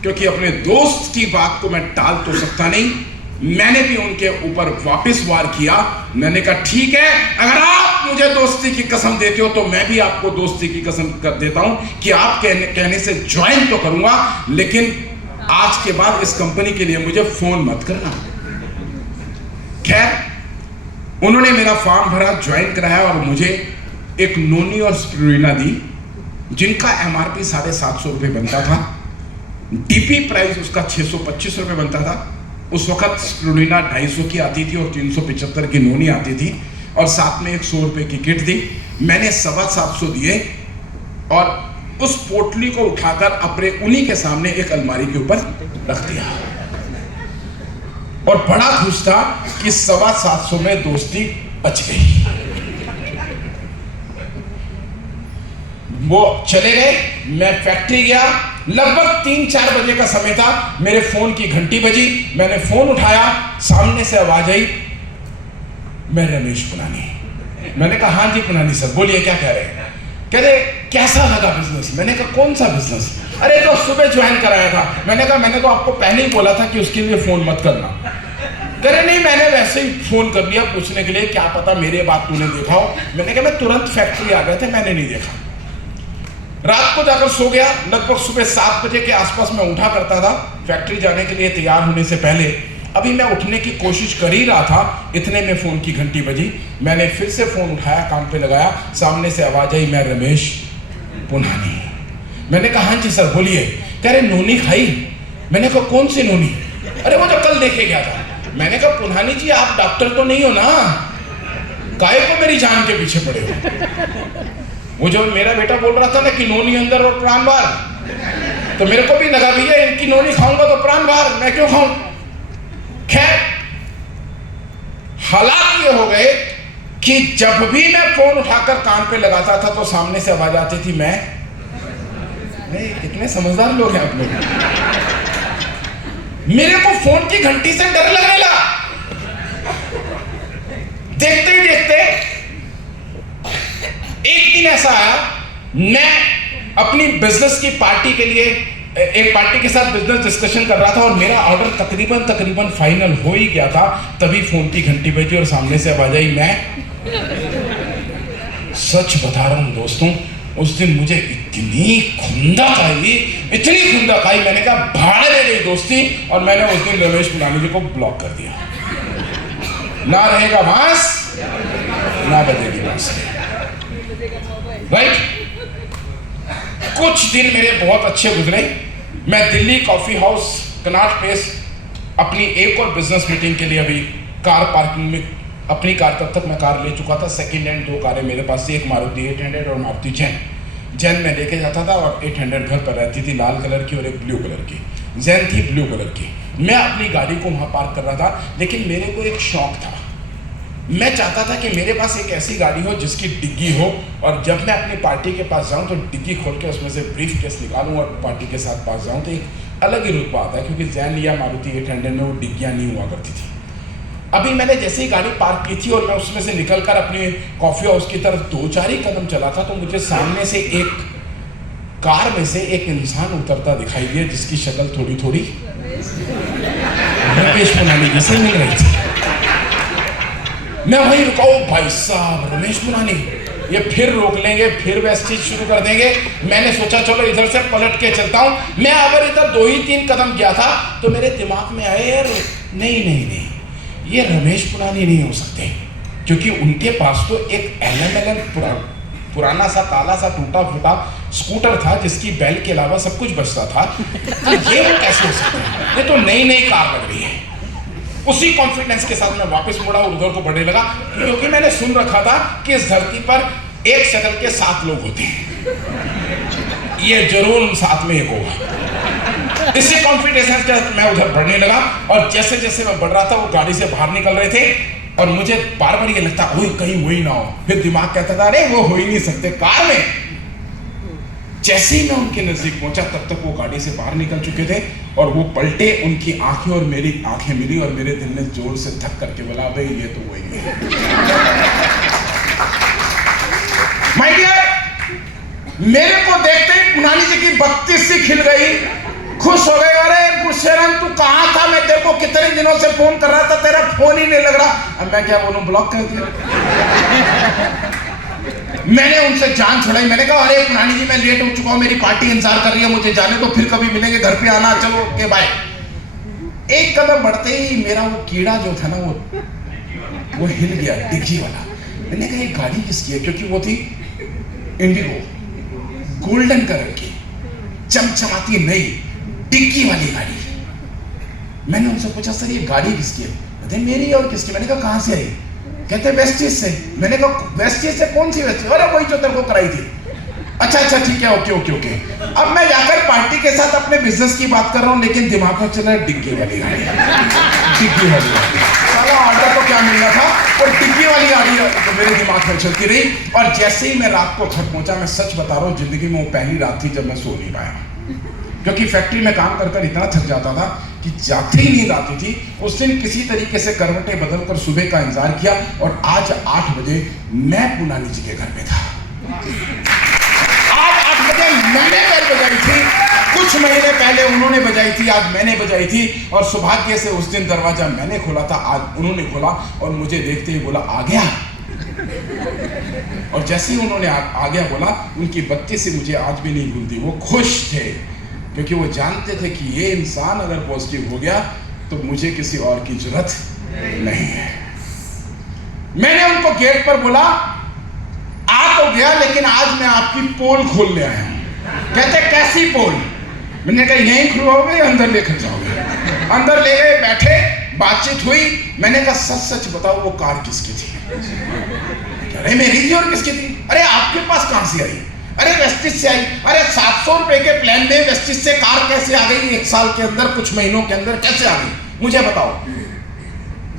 क्योंकि अपने दोस्त की बात को मैं टाल तो सकता नहीं। मैंने भी उनके ऊपर वापस वार किया। मैंने कहा ठीक है, अगर आप मुझे दोस्ती की कसम देते हो तो मैं भी आपको दोस्ती की कसम कर देता हूं कि आप कहने से ज्वाइन तो करूंगा, लेकिन आज के बाद इस कंपनी के लिए मुझे फोन मत करना। खैर, उन्होंने मेरा फॉर्म भरा, ज्वाइन कराया और मुझे एक नोनी और स्पिरुलिना दी, जिनका MRP 750 रुपये बनता था। DP प्राइस उसका 625 रुपये बनता था। उस वक्त स्पिरुलिना 250 की आती थी और 375 की नोनी आती थी, और साथ में एक 100 रुपये की किट दी। मैंने 725 दिए और उस पोटली को उठाकर अपने उन्हीं के सामने एक अलमारी के ऊपर रख दिया, और बड़ा खुश था कि 725 में दोस्ती बच गई। वो चले गए, मैं फैक्ट्री गया, लगभग 3-4 बजे का समय था। मेरे फोन की घंटी बजी, मैंने फोन उठाया, सामने से आवाज आई, मैं रमेश पुनानी। मैंने कहा हाँ जी पुनानी सर, बोलिए क्या कह रहे हैं। कह रहे कैसा लगा बिजनेस। मैंने कहा कौन सा बिजनेस। अरे तो सुबह ज्वाइन कराया था। मैंने कहा मैंने तो आपको पहले ही बोला था कि उसके लिए फोन मत करना। कह रहे नहीं मैंने वैसे ही फोन कर लिया पूछने के लिए, क्या पता मेरे बात तूने देखा हो। मैंने कहा मैं तुरंत फैक्ट्री आ गए थे, मैंने नहीं देखा। रात को जाकर सो गया। लगभग सुबह 7 बजे के आसपास मैं उठा करता था फैक्ट्री जाने के लिए तैयार होने से पहले। अभी मैं उठने की कोशिश कर ही रहा था, इतने में फोन की घंटी बजी। मैंने फिर से फोन उठाया, काम पे लगाया, सामने से आवाज आई, मैं रमेश पुनानी। मैंने कहा हाँ जी सर बोलिए। कह रहे नोनी खाई। मैंने कहा कौन सी नोनी। अरे वो जो कल देखे गया था। मैंने कहा पुनानी जी आप डॉक्टर तो नहीं हो ना, काहे को मेरी जान के पीछे पड़े हो। वो जो मेरा बेटा बोल रहा था ना कि नोनी अंदर और प्राण बाहर, तो मेरे को भी लगा भैया इनकी नोनी खाऊंगा तो प्राण बाहर, मैं क्यों खाऊं। खैर हालात ये हो गए कि जब भी मैं फोन उठाकर कान पे लगाता था तो सामने से आवाज आती थी, मैं कितने समझदार लोग हैं आप लोग। मेरे को फोन की घंटी से डर लगने लगा। देखते ही देखते एक दिन ऐसा आया, मैं अपनी बिजनेस की पार्टी के लिए एक पार्टी के साथ बिजनेस डिस्कशन कर रहा था और मेरा ऑर्डर तकरीबन फाइनल हो ही गया था। तभी फोन की घंटी बजी और सामने से आवाज आई, मैं सच बता रहा हूं दोस्तों, उस दिन मुझे इतनी खुंदक आई, मैंने कहा भाड़ में गई दोस्ती, और मैंने उस दिन रमेश पुनानी जी को ब्लॉक कर दिया। ना रहेगा बांस ना बजेगी बांसुरी। राइट। कुछ दिन मेरे बहुत अच्छे गुजरे। मैं Delhi coffee house Connaught place अपनी एक और बिजनेस मीटिंग के लिए अभी कार पार्किंग में अपनी कार, तब तक मैं कार ले चुका था। सेकंड हैंड 2 कारें मेरे पास थी, एक मारुति 800 और मारुति जैन में लेके जाता था, और 800 घर पर रहती थी, लाल कलर की, और एक ब्लू कलर की जैन थी, ब्लू कलर की। मैं अपनी गाड़ी को वहाँ पार्क कर रहा था, लेकिन मेरे को एक शौक था। मैं चाहता था कि मेरे पास एक ऐसी गाड़ी हो जिसकी डिग्गी हो, और जब मैं अपनी पार्टी के पास जाऊं तो डिग्गी खोल के उसमें से ब्रीफ केस निकालूं और पार्टी के साथ पास जाऊं, तो एक अलग ही रुतबा आता है, क्योंकि जैन या मारुति 800 में वो डिग्गियां नहीं हुआ करती थी। अभी मैंने जैसे ही गाड़ी पार्क की थी और मैं उसमें से निकलकर अपने कॉफी हाउस की तरफ 2-4 ही कदम चला था, तो मुझे सामने से एक कार में से एक इंसान उतरता दिखाई दिया, जिसकी शक्ल थोड़ी रमेश पुनानी जैसे मिल रही थी। मैं वहीं रुका, भाई साहब रमेश पुनानी, ये फिर रोक लेंगे, फिर वैसे चीज शुरू कर देंगे। मैंने सोचा चलो इधर से पलट के चलता हूं। मैं अगर इधर 2 ही 3 कदम गया था तो मेरे दिमाग में आए, यार नहीं, ये रमेश पुनानी नहीं हो सकते, क्योंकि उनके पास तो एक LMLM पुराना सा काला सा टूटा फूटा स्कूटर था, जिसकी बैल के अलावा सब कुछ बचता था। तो ये वो कैसे हो सकता है, ये तो नई कार लग रही है। उसी कॉन्फिडेंस के साथ मैं वापस मुड़ा और उधर को बढ़ने लगा, क्योंकि मैंने सुन रखा था कि इस धरती पर एक शक्ल के 7 लोग होते हैं, ये जरूर उन 7 में एक होगा। इसी कॉन्फिडेंस के साथ मैं उधर बढ़ने लगा, और जैसे जैसे मैं बढ़ रहा था वो गाड़ी से बाहर निकल रहे थे, और मुझे बार बार ये लगता कहीं वही ना हो। फिर दिमाग कहता था अरे वो हो ही नहीं सकते कार में। जैसे ही मैं उनके नजदीक पहुंचा तब तक वो गाड़ी से बाहर निकल चुके थे, और वो पलटे, उनकी आंखें और मेरी आंखें मिली, और मेरे दिल ने जोर से धक करके बोला भाई ये तो वही है। माय डियर, मेरे को देखते ही पुनानी जी की 32 सी खिल गई, खुश हो गए। अरे गुरशरण तू कहाँ था, मैं तेरे को कितने दिनों से फोन कर रहा था, तेरा फोन ही नहीं लग रहा। अब मैं क्या बोलूं, ब्लॉक कर दिया। मैंने उनसे जान छुड़ाई। मैंने कहा अरे पुनानी जी मैं लेट हो चुका हूं, मेरी पार्टी इंतजार कर रही है, मुझे जाने तो, फिर कभी मिलेंगे, घर पे आना, चलो ओके बाय। एक कदम बढ़ते ही मेरा वो कीड़ा जो था ना वो हिल गया, डिग्गी वाला। मैंने कहा ये गाड़ी किसकी है, क्योंकि वो थी इंडिगो, गोल्डन कलर की, चमचमाती नई डिग्गी वाली गाड़ी। मैंने उनसे पूछा सर ये गाड़ी किसकी है। कहते मेरी और किसकी। मैंने कहा कहां से आई। कहते वेस्टेज से। मैंने कहा वेस्टेज से कौन सी वेस्टेज। अरे वही जो तेरे को कराई थी। अच्छा ठीक है, ओके। अब मैं जाकर पार्टी के साथ अपने बिजनेस की बात कर रहा हूँ, लेकिन दिमाग में चला डिग्गी वाली गाड़ी, डिग्गी वाली गाड़ी। साला ऑर्डर तो क्या मिलना था, और डिग्गी वाली गाड़ी तो मेरे दिमाग में चलती रही। और जैसे ही मैं रात को घर पहुंचा, मैं सच बता रहा हूँ जिंदगी में वो पहली रात थी जब मैं सो नहीं पाया, क्योंकि फैक्ट्री में काम कर इतना थक जाता था कि जाते ही नींद आती थी। उस दिन किसी तरीके से करवटें बदलकर सुबह का इंतजार किया और आज 8 बजे मैं पूनानी जी के घर में था। आज 8 बजे मैंने बेल बजाई थी, कुछ महीने पहले उन्होंने बजाई थी, आज मैंने बजाई थी। और सौभाग्य से उस दिन दरवाजा मैंने खोला था, आज उन्होंने खोला और मुझे देखते ही बोला आ गया। और जैसे ही उन्होंने आ गया बोला, उनकी बत्ती से मुझे आज भी नहीं भूलती। वो खुश थे क्योंकि वो जानते थे कि ये इंसान अगर पॉजिटिव हो गया तो मुझे किसी और की जरूरत नहीं है। मैंने उनको गेट पर बोला आ तो गया, लेकिन आज मैं आपकी पोल खोल ले आया हूं। कहते कैसी पोल? मैंने कहा यहीं खुलवाओगे या अंदर लेकर जाओगे? अंदर ले गए, बैठे, बातचीत हुई। मैंने कहा सच सच बताओ वो कार किसकी थी? अरे मेरी थी। और किसकी थी? अरे आपके पास कहां से आई? अरे वेस्टिज से आई। अरे 700 रुपए के प्लान में वेस्टिज से कार कैसे आ गई? 1 साल के अंदर, कुछ महीनों के अंदर कैसे आ गई? मुझे बताओ,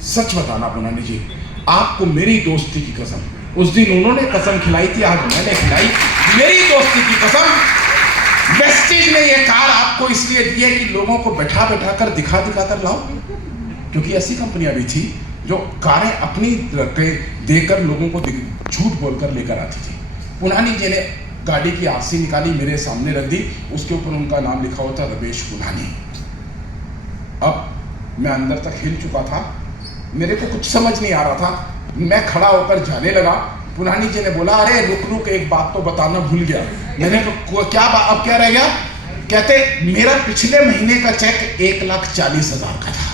सच बताना पूनानी जी, आपको मेरी दोस्ती की कसम, उस दिन उन्होंने कसम खिलाई थी, आज मैंने खिलाई। मेरी दोस्ती की कसम, वेस्टिज ने ये कार आपको इसलिए दी है कि लोगों को बैठा बैठा कर दिखा कर लाओ, क्योंकि ऐसी कंपनियां भी थी जो कारें अपनी देकर लोगों को झूठ बोलकर लेकर आती थी। पूनानी जी ने गाड़ी की आरसी निकाली, मेरे सामने रख दी, उसके ऊपर उनका नाम लिखा हुआ था रमेश पूनानी। अब मैं अंदर तक हिल चुका था, मेरे को कुछ समझ नहीं आ रहा था। मैं खड़ा होकर जाने लगा। पूनानी जी ने बोला अरे रुक रुक, एक बात तो बताना भूल गया। मैंने तो क्या अब क्या रह गया? कहते मेरा पिछले महीने का चेक 1,40,000 का था।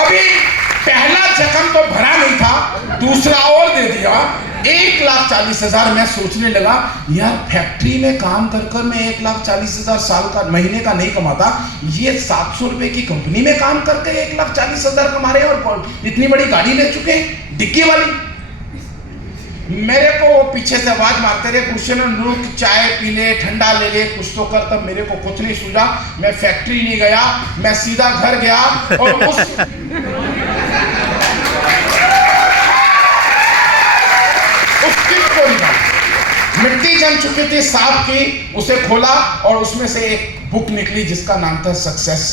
अभी पहला जख्म तो भरा नहीं था, दूसरा और दे दिया, 1,40,000। मैं सोचने लगा यार फैक्ट्री में काम कर मैं 1,40,000 साल का, महीने का नहीं कमाता, ये 700 रुपए की कंपनी में काम करके 1,40,000 कमा रहे हैं और इतनी बड़ी गाड़ी ले चुके हैं, डिक्की वाली। मेरे को वो पीछे से आवाज मारते रहे, क्वेश्चन रुक, चाय पी ले, ठंडा ले ले, कुछ तो कर। तब मेरे को कुछ नहीं सूझा, मैं फैक्ट्री नहीं गया, मैं सीधा घर गया और उस मिट्टी जम चुकी थी सांप की, उसे खोला और उसमें से एक बुक निकली जिसका नाम था सक्सेस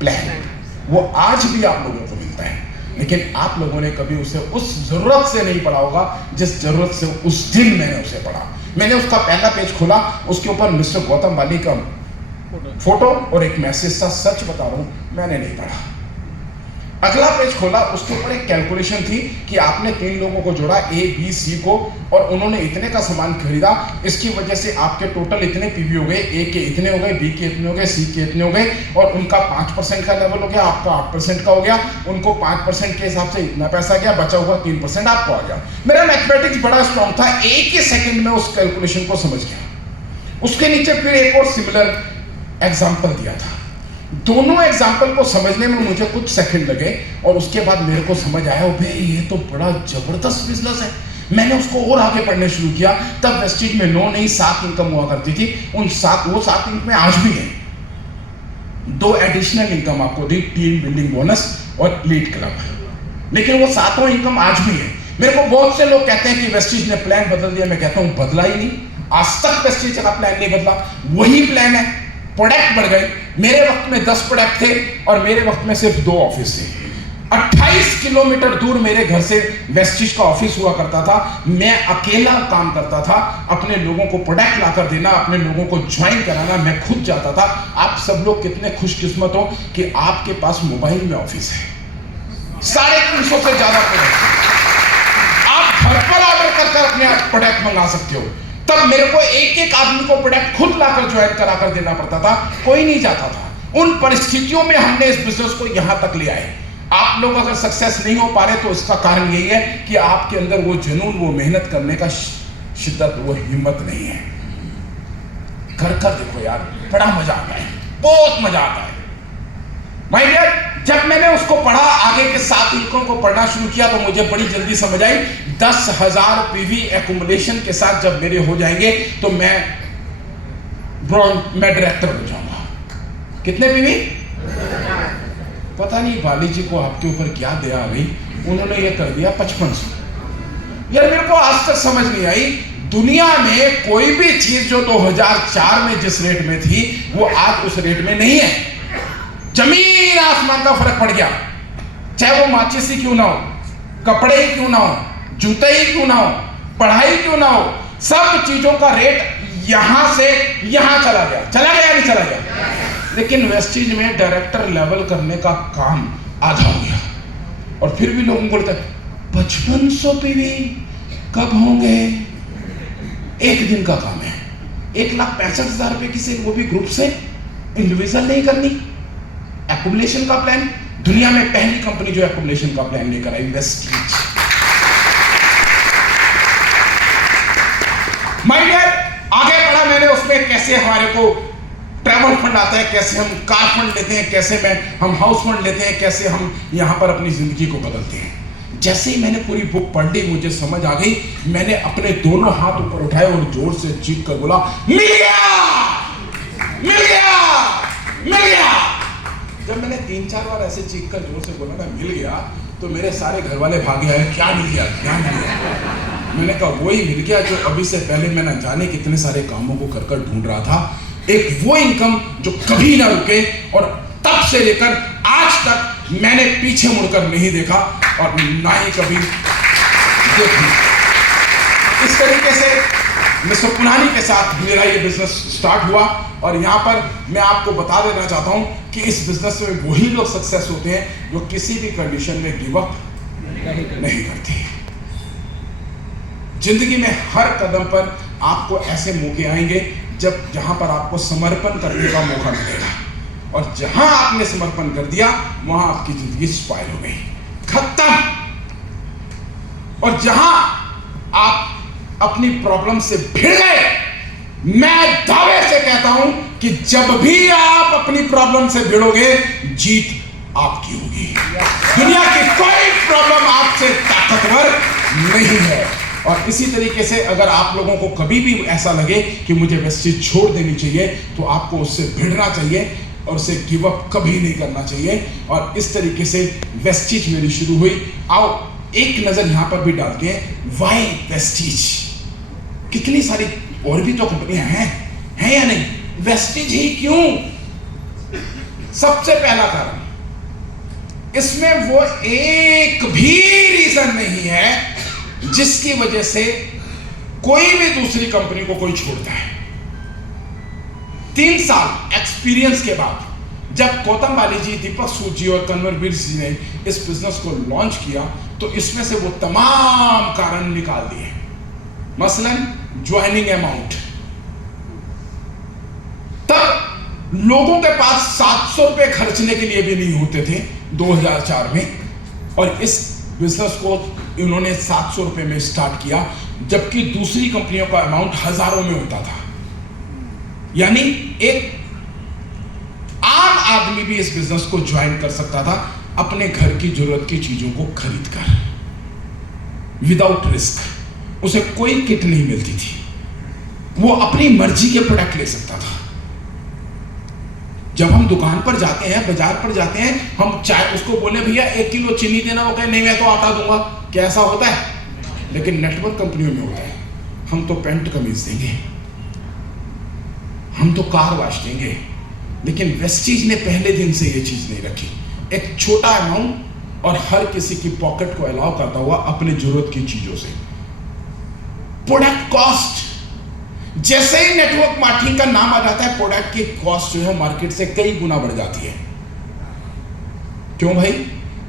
प्लान। वो आज भी आप लोगों को मिलता है, लेकिन आप लोगों ने कभी उसे उस जरूरत से नहीं पढ़ा होगा जिस जरूरत से उस दिन मैंने उसे पढ़ा। मैंने उसका पहला पेज खोला, उसके ऊपर मिस्टर गौतम वाली का फोटो और एक मैसेज था। सच बता रहा हूं मैंने नहीं पढ़ा। अगला पेज खोला, उसके ऊपर एक कैलकुलेशन थी कि आपने 3 लोगों को जोड़ा, ए बी सी को, और उन्होंने इतने का सामान खरीदा, इसकी वजह से आपके टोटल इतने पीवी हो गए, ए के इतने हो गए, बी के इतने हो गए, सी के इतने हो गए, और उनका 5% का लेवल हो गया, आपका 8% का हो गया, उनको 5% के हिसाब से इतना पैसा गया, बचा हुआ 3% आपको आ गया। मेरा मैथमेटिक्स बड़ा स्ट्रॉन्ग था, एक ही सेकेंड में उस कैलकुलेशन को समझ गया। उसके नीचे फिर एक और सिमिलर एग्जाम्पल दिया था। दोनों एग्जाम्पल को समझने में मुझे कुछ सेकंड लगे और उसके बाद मेरे को समझ आया भाई ये तो बड़ा जबरदस्त बिजनेस है। मैंने उसको और आगे पढ़ने शुरू किया। तब वेस्टिज में 9 नहीं 7 इनकम हुआ करती थी, वो 7 इनकम आज भी है। 2 एडिशनल इनकम आपको दी, टीम बिल्डिंग बोनस और लीड क्लब, लेकिन वो 7 इनकम आज भी है। मेरे को बहुत से लोग कहते हैं कि वेस्टिज ने प्लान बदल दिया। मैं कहता हूं बदला ही नहीं, आज तक वेस्टिज का प्लान नहीं बदला, वही प्लान है। प्रोडक्ट बढ़ गए, मेरे वक्त में 10 प्रोडक्ट थे और मेरे वक्त में सिर्फ 2 ऑफिस थे। 28 किलोमीटर दूर मेरे घर से वेस्टिज का ऑफिस हुआ करता था। मैं अकेला काम करता था, अपने लोगों को प्रोडक्ट लाकर देना, अपने लोगों को ज्वाइन कराना मैं खुद जाता था। आप सब लोग कितने खुशकिस्मत हो कि आपके पास मोबाइल में ऑफिस है, 350 से ज्यादा प्रोडक्ट आप घर पर ऑर्डर कर अपने प्रोडक्ट मंगा सकते हो। तब मेरे को एक आदमी को प्रोडक्ट खुद लाकर ज्वाइन कराकर देना पड़ता था, कोई नहीं जाता था। उन परिस्थितियों में हमने इस बिजनेस को यहां तक ले आए। आप लोग अगर सक्सेस नहीं हो पा रहे तो इसका कारण यही है कि आपके अंदर वो जुनून, वो मेहनत करने का शिद्दत, वो हिम्मत नहीं है। कर देखो यार, बड़ा मजा आता है, बहुत मजा आता है। भाई यार, जब मैंने उसको पढ़ा, आगे के 7 इनकम को पढ़ना शुरू किया तो मुझे बड़ी जल्दी समझ आई 10,000 पीवी एक्युमुलेशन के साथ जब मेरे हो जाएंगे तो मैं डायरेक्टर हो जाऊंगा। कितने पीवी? पता नहीं वाली जी को आपके ऊपर क्या दया आ गई, उन्होंने ये कर दिया 5500। यार मेरे को आज तक समझ नहीं आई, दुनिया में कोई भी चीज जो 2004 में जिस रेट में थी वो आज उस रेट में नहीं है। जमीन आसमान का फर्क पड़ गया। चाहे वो माचिस ही क्यों ना हो, कपड़े ही क्यों ना हो, जूते ही क्यों ना हो, पढ़ाई क्यों ना हो, सब चीजों का रेट यहां से यहां चला गया नहीं चला गया। लेकिन वेस्टीज में डायरेक्टर लेवल करने का काम आधा हो गया और फिर भी लोगों को लगता है 5500 पीवी कब होंगे? एक दिन का काम है। 1,65,000 रुपए की सेल, वो भी ग्रुप से, इंडिविजुअल नहीं करनी। एक्युमुलेशन का प्लान, दुनिया में पहली कंपनी जो एक्युमुलेशन का प्लान लेकर आई, वेस्टीज। माय डियर, आगे बढ़ा मैंने उसमें कैसे हमारे को ट्रैवल फंड आता है, कैसे हम कार फंड लेते हैं, कैसे हम हाउस फंड लेते हैं, कैसे हम यहां पर अपनी जिंदगी को बदलते हैं। जैसे ही मैंने पूरी बुक पढ़ ली, मुझे समझ आ गई। मैंने अपने दोनों हाथ ऊपर उठाए और जोर से चीख कर बोला, मिल गया, मिल गया, मिल गया। जब मैंने 3-4 बार ऐसे चीख कर जोर से बोला ना मिल गया, तो मेरे सारे घर वाले भागे आए, क्या मिल गया, क्या मिल गया? मैंने कहा वही मिल गया जो अभी से पहले मैं ना जाने कितने सारे कामों को कर कर ढूंढ रहा था। एक वो इनकम जो कभी ना रुके, और तब से लेकर आज तक मैंने पीछे मुड़कर नहीं देखा और ना ही कभी देखी। इस तरीके से मिस्टर पुनानी के साथ मेरा ये बिजनेस स्टार्ट हुआ। और यहाँ पर मैं आपको बता देना चाहता हूँ कि इस बिजनेस में वही लोग सक्सेस होते हैं जो किसी भी कंडीशन में गिव अप नहीं करते। जिंदगी में हर कदम पर आपको ऐसे मौके आएंगे जहां पर आपको समर्पण करने का मौका मिलेगा, और जहां आपने समर्पण कर दिया वहां आपकी जिंदगी स्पाइल हो गई, खत्म। और जहां आप अपनी प्रॉब्लम से भिड़ गए, मैं दावे से कहता हूं कि जब भी आप अपनी प्रॉब्लम से भिड़ोगे, जीत आपकी होगी। दुनिया की कोई प्रॉब्लम आपसे ताकतवर नहीं है। और इसी तरीके से अगर आप लोगों को कभी भी ऐसा लगे कि मुझे वेस्टीज छोड़ देनी चाहिए, तो आपको उससे भिड़ना चाहिए और उसे गिव अप कभी नहीं करना चाहिए। और इस तरीके से वेस्टीज मेरी शुरू हुई। आओ एक नजर यहां पर भी डालते हैं, व्हाई वेस्टीज? कितनी सारी और भी तो कंपनियां हैं या नहीं? वेस्टीज ही क्यों? सबसे पहला कारण, इसमें वो एक भी रीजन नहीं है जिसकी वजह से कोई भी दूसरी कंपनी को कोई छोड़ता है। 3 साल एक्सपीरियंस के बाद जब गौतम बाली जी, दीपक सूद जी और कन्वरवीर जी ने इस बिजनेस को लॉन्च किया, तो इसमें से वो तमाम कारण निकाल दिए। मसलन ज्वाइनिंग अमाउंट, तब लोगों के पास 700 रुपए खर्चने के लिए भी नहीं होते थे 2004 में, और इस बिजनेस को इन्होंने 700 रुपए में स्टार्ट किया, जबकि दूसरी कंपनियों का अमाउंट हजारों में होता था। यानी एक आम आदमी भी इस बिजनेस को ज्वाइन कर सकता था अपने घर की जरूरत की चीजों को खरीद कर, विदाउट रिस्क। उसे कोई किट नहीं मिलती थी, वो अपनी मर्जी के प्रोडक्ट ले सकता था। जब हम दुकान पर जाते हैं, बाजार पर जाते हैं, हम चाय उसको बोले भैया 1 किलो चीनी देना, वो कहे नहीं मैं तो आटा दूंगा। कैसा होता है? लेकिन नेटवर्क कंपनियों में होता है, हम तो पैंट कमीज देंगे, हम तो कार वॉश देंगे। लेकिन वेस्टीज ने पहले दिन से ये चीज नहीं रखी। एक छोटा अमाउंट और हर किसी की पॉकेट को अलाउ करता हुआ अपने जरूरत की चीजों से। प्रोडक्ट कॉस्ट, जैसे ही नेटवर्क मार्केटिंग का नाम आ जाता है, प्रोडक्ट की कॉस्ट जो है मार्केट से कई गुना बढ़ जाती है। क्यों भाई?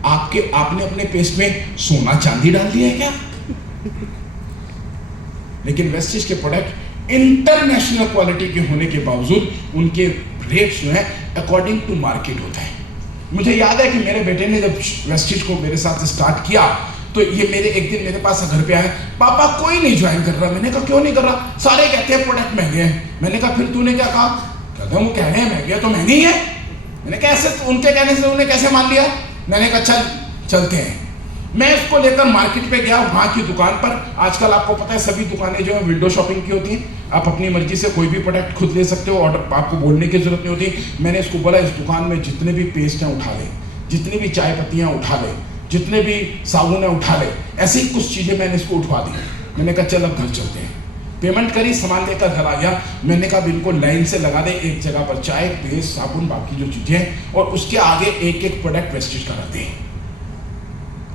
आपने अपने पेस्ट में सोना चांदी डाल दिया है क्या? लेकिन वेस्टीज के प्रोडक्ट इंटरनेशनल क्वालिटी के होने के बावजूद उनके रेट्स जो है अकॉर्डिंग टू मार्केट होता है। मुझे याद है कि मेरे बेटे ने जब वेस्टीज को मेरे साथ स्टार्ट किया, तो ये एक दिन मेरे पास घर पे आया, पापा कोई नहीं ज्वाइन कर रहा। मैंने कहा क्यों नहीं कर रहा? सारे कहते हैं प्रोडक्ट महंगे हैं। मैंने कहा फिर तूने क्या कहा? कहते हैं वो कह रहे हैं महंगे तो महंगे ही है। मैंने कहा ऐसे उनके कहने से उन्हें कैसे मान लिया? मैंने कहा चल चलते हैं। मैं इसको लेकर मार्केट पे गया, वहां की दुकान पर। आजकल आपको पता है सभी दुकानें जो है विंडो शॉपिंग की होती हैं, आप अपनी मर्जी से कोई भी प्रोडक्ट खुद ले सकते हो, ऑर्डर आपको बोलने की जरूरत नहीं होती। मैंने इसको बोला इस दुकान में जितने भी पेस्ट हैं उठा ले, जितनी भी चाय पत्तियां उठा ले, जितने भी साबुन है उठा ले। ऐसे ही कुछ चीजें मैंने इसको उठवा दी। मैंने कहा चल अब घर चलते हैं। पेमेंट करी, सामान लेकर घर आ गया। मैंने कहा इनको लाइन से लगा दे, एक जगह पर चाय, पेस्ट, साबुन, बाकी जो चीजें हैं, और उसके आगे एक एक प्रोडक्ट वेस्टेज का रख दे।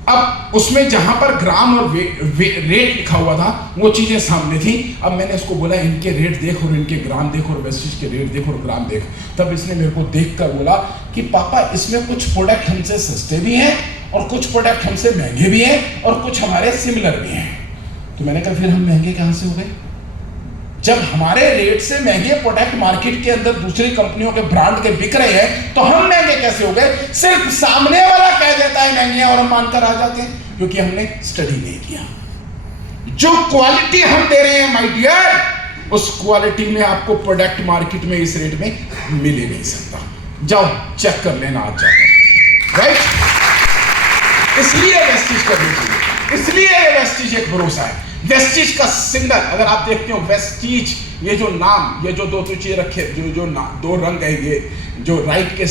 अब उसमें जहां पर ग्राम और रेट लिखा हुआ था वो चीजें सामने थी। अब मैंने उसको बोला इनके रेट देख और इनके ग्राम देख और वेस्टेज के रेट देख और ग्राम देख। तब इसने मेरे को देख कर बोला कि पापा इसमें कुछ प्रोडक्ट हमसे सस्ते भी हैं और कुछ प्रोडक्ट हमसे महंगे भी हैं और कुछ हमारे सिमिलर भी हैं। तो मैंने कहा फिर हम महंगे कहां से हो गए? जब हमारे रेट से महंगे प्रोडक्ट मार्केट के अंदर दूसरी कंपनियों के ब्रांड के बिक रहे हैं तो हम महंगे कैसे हो गए? सिर्फ सामने वाला कह देता है महंगे और हम मानकर आ जाते हैं, क्योंकि हमने स्टडी नहीं किया। जो क्वालिटी हम दे रहे हैं माय डियर, उस क्वालिटी में आपको प्रोडक्ट मार्केट में इस रेट में मिल ही नहीं सकता। जाओ चेक कर लेना आज जाकर, राइट? इसलिए वेस्टीज करनी चाहिए, इसलिए वेस्टीज एक भरोसा है। वेस्टीज का सिंबल अगर आप देखते हो, वेस्टीज, ये जो नाम, ये जो दो चीजें रखे, जो दो रंग है, ये जो राइट के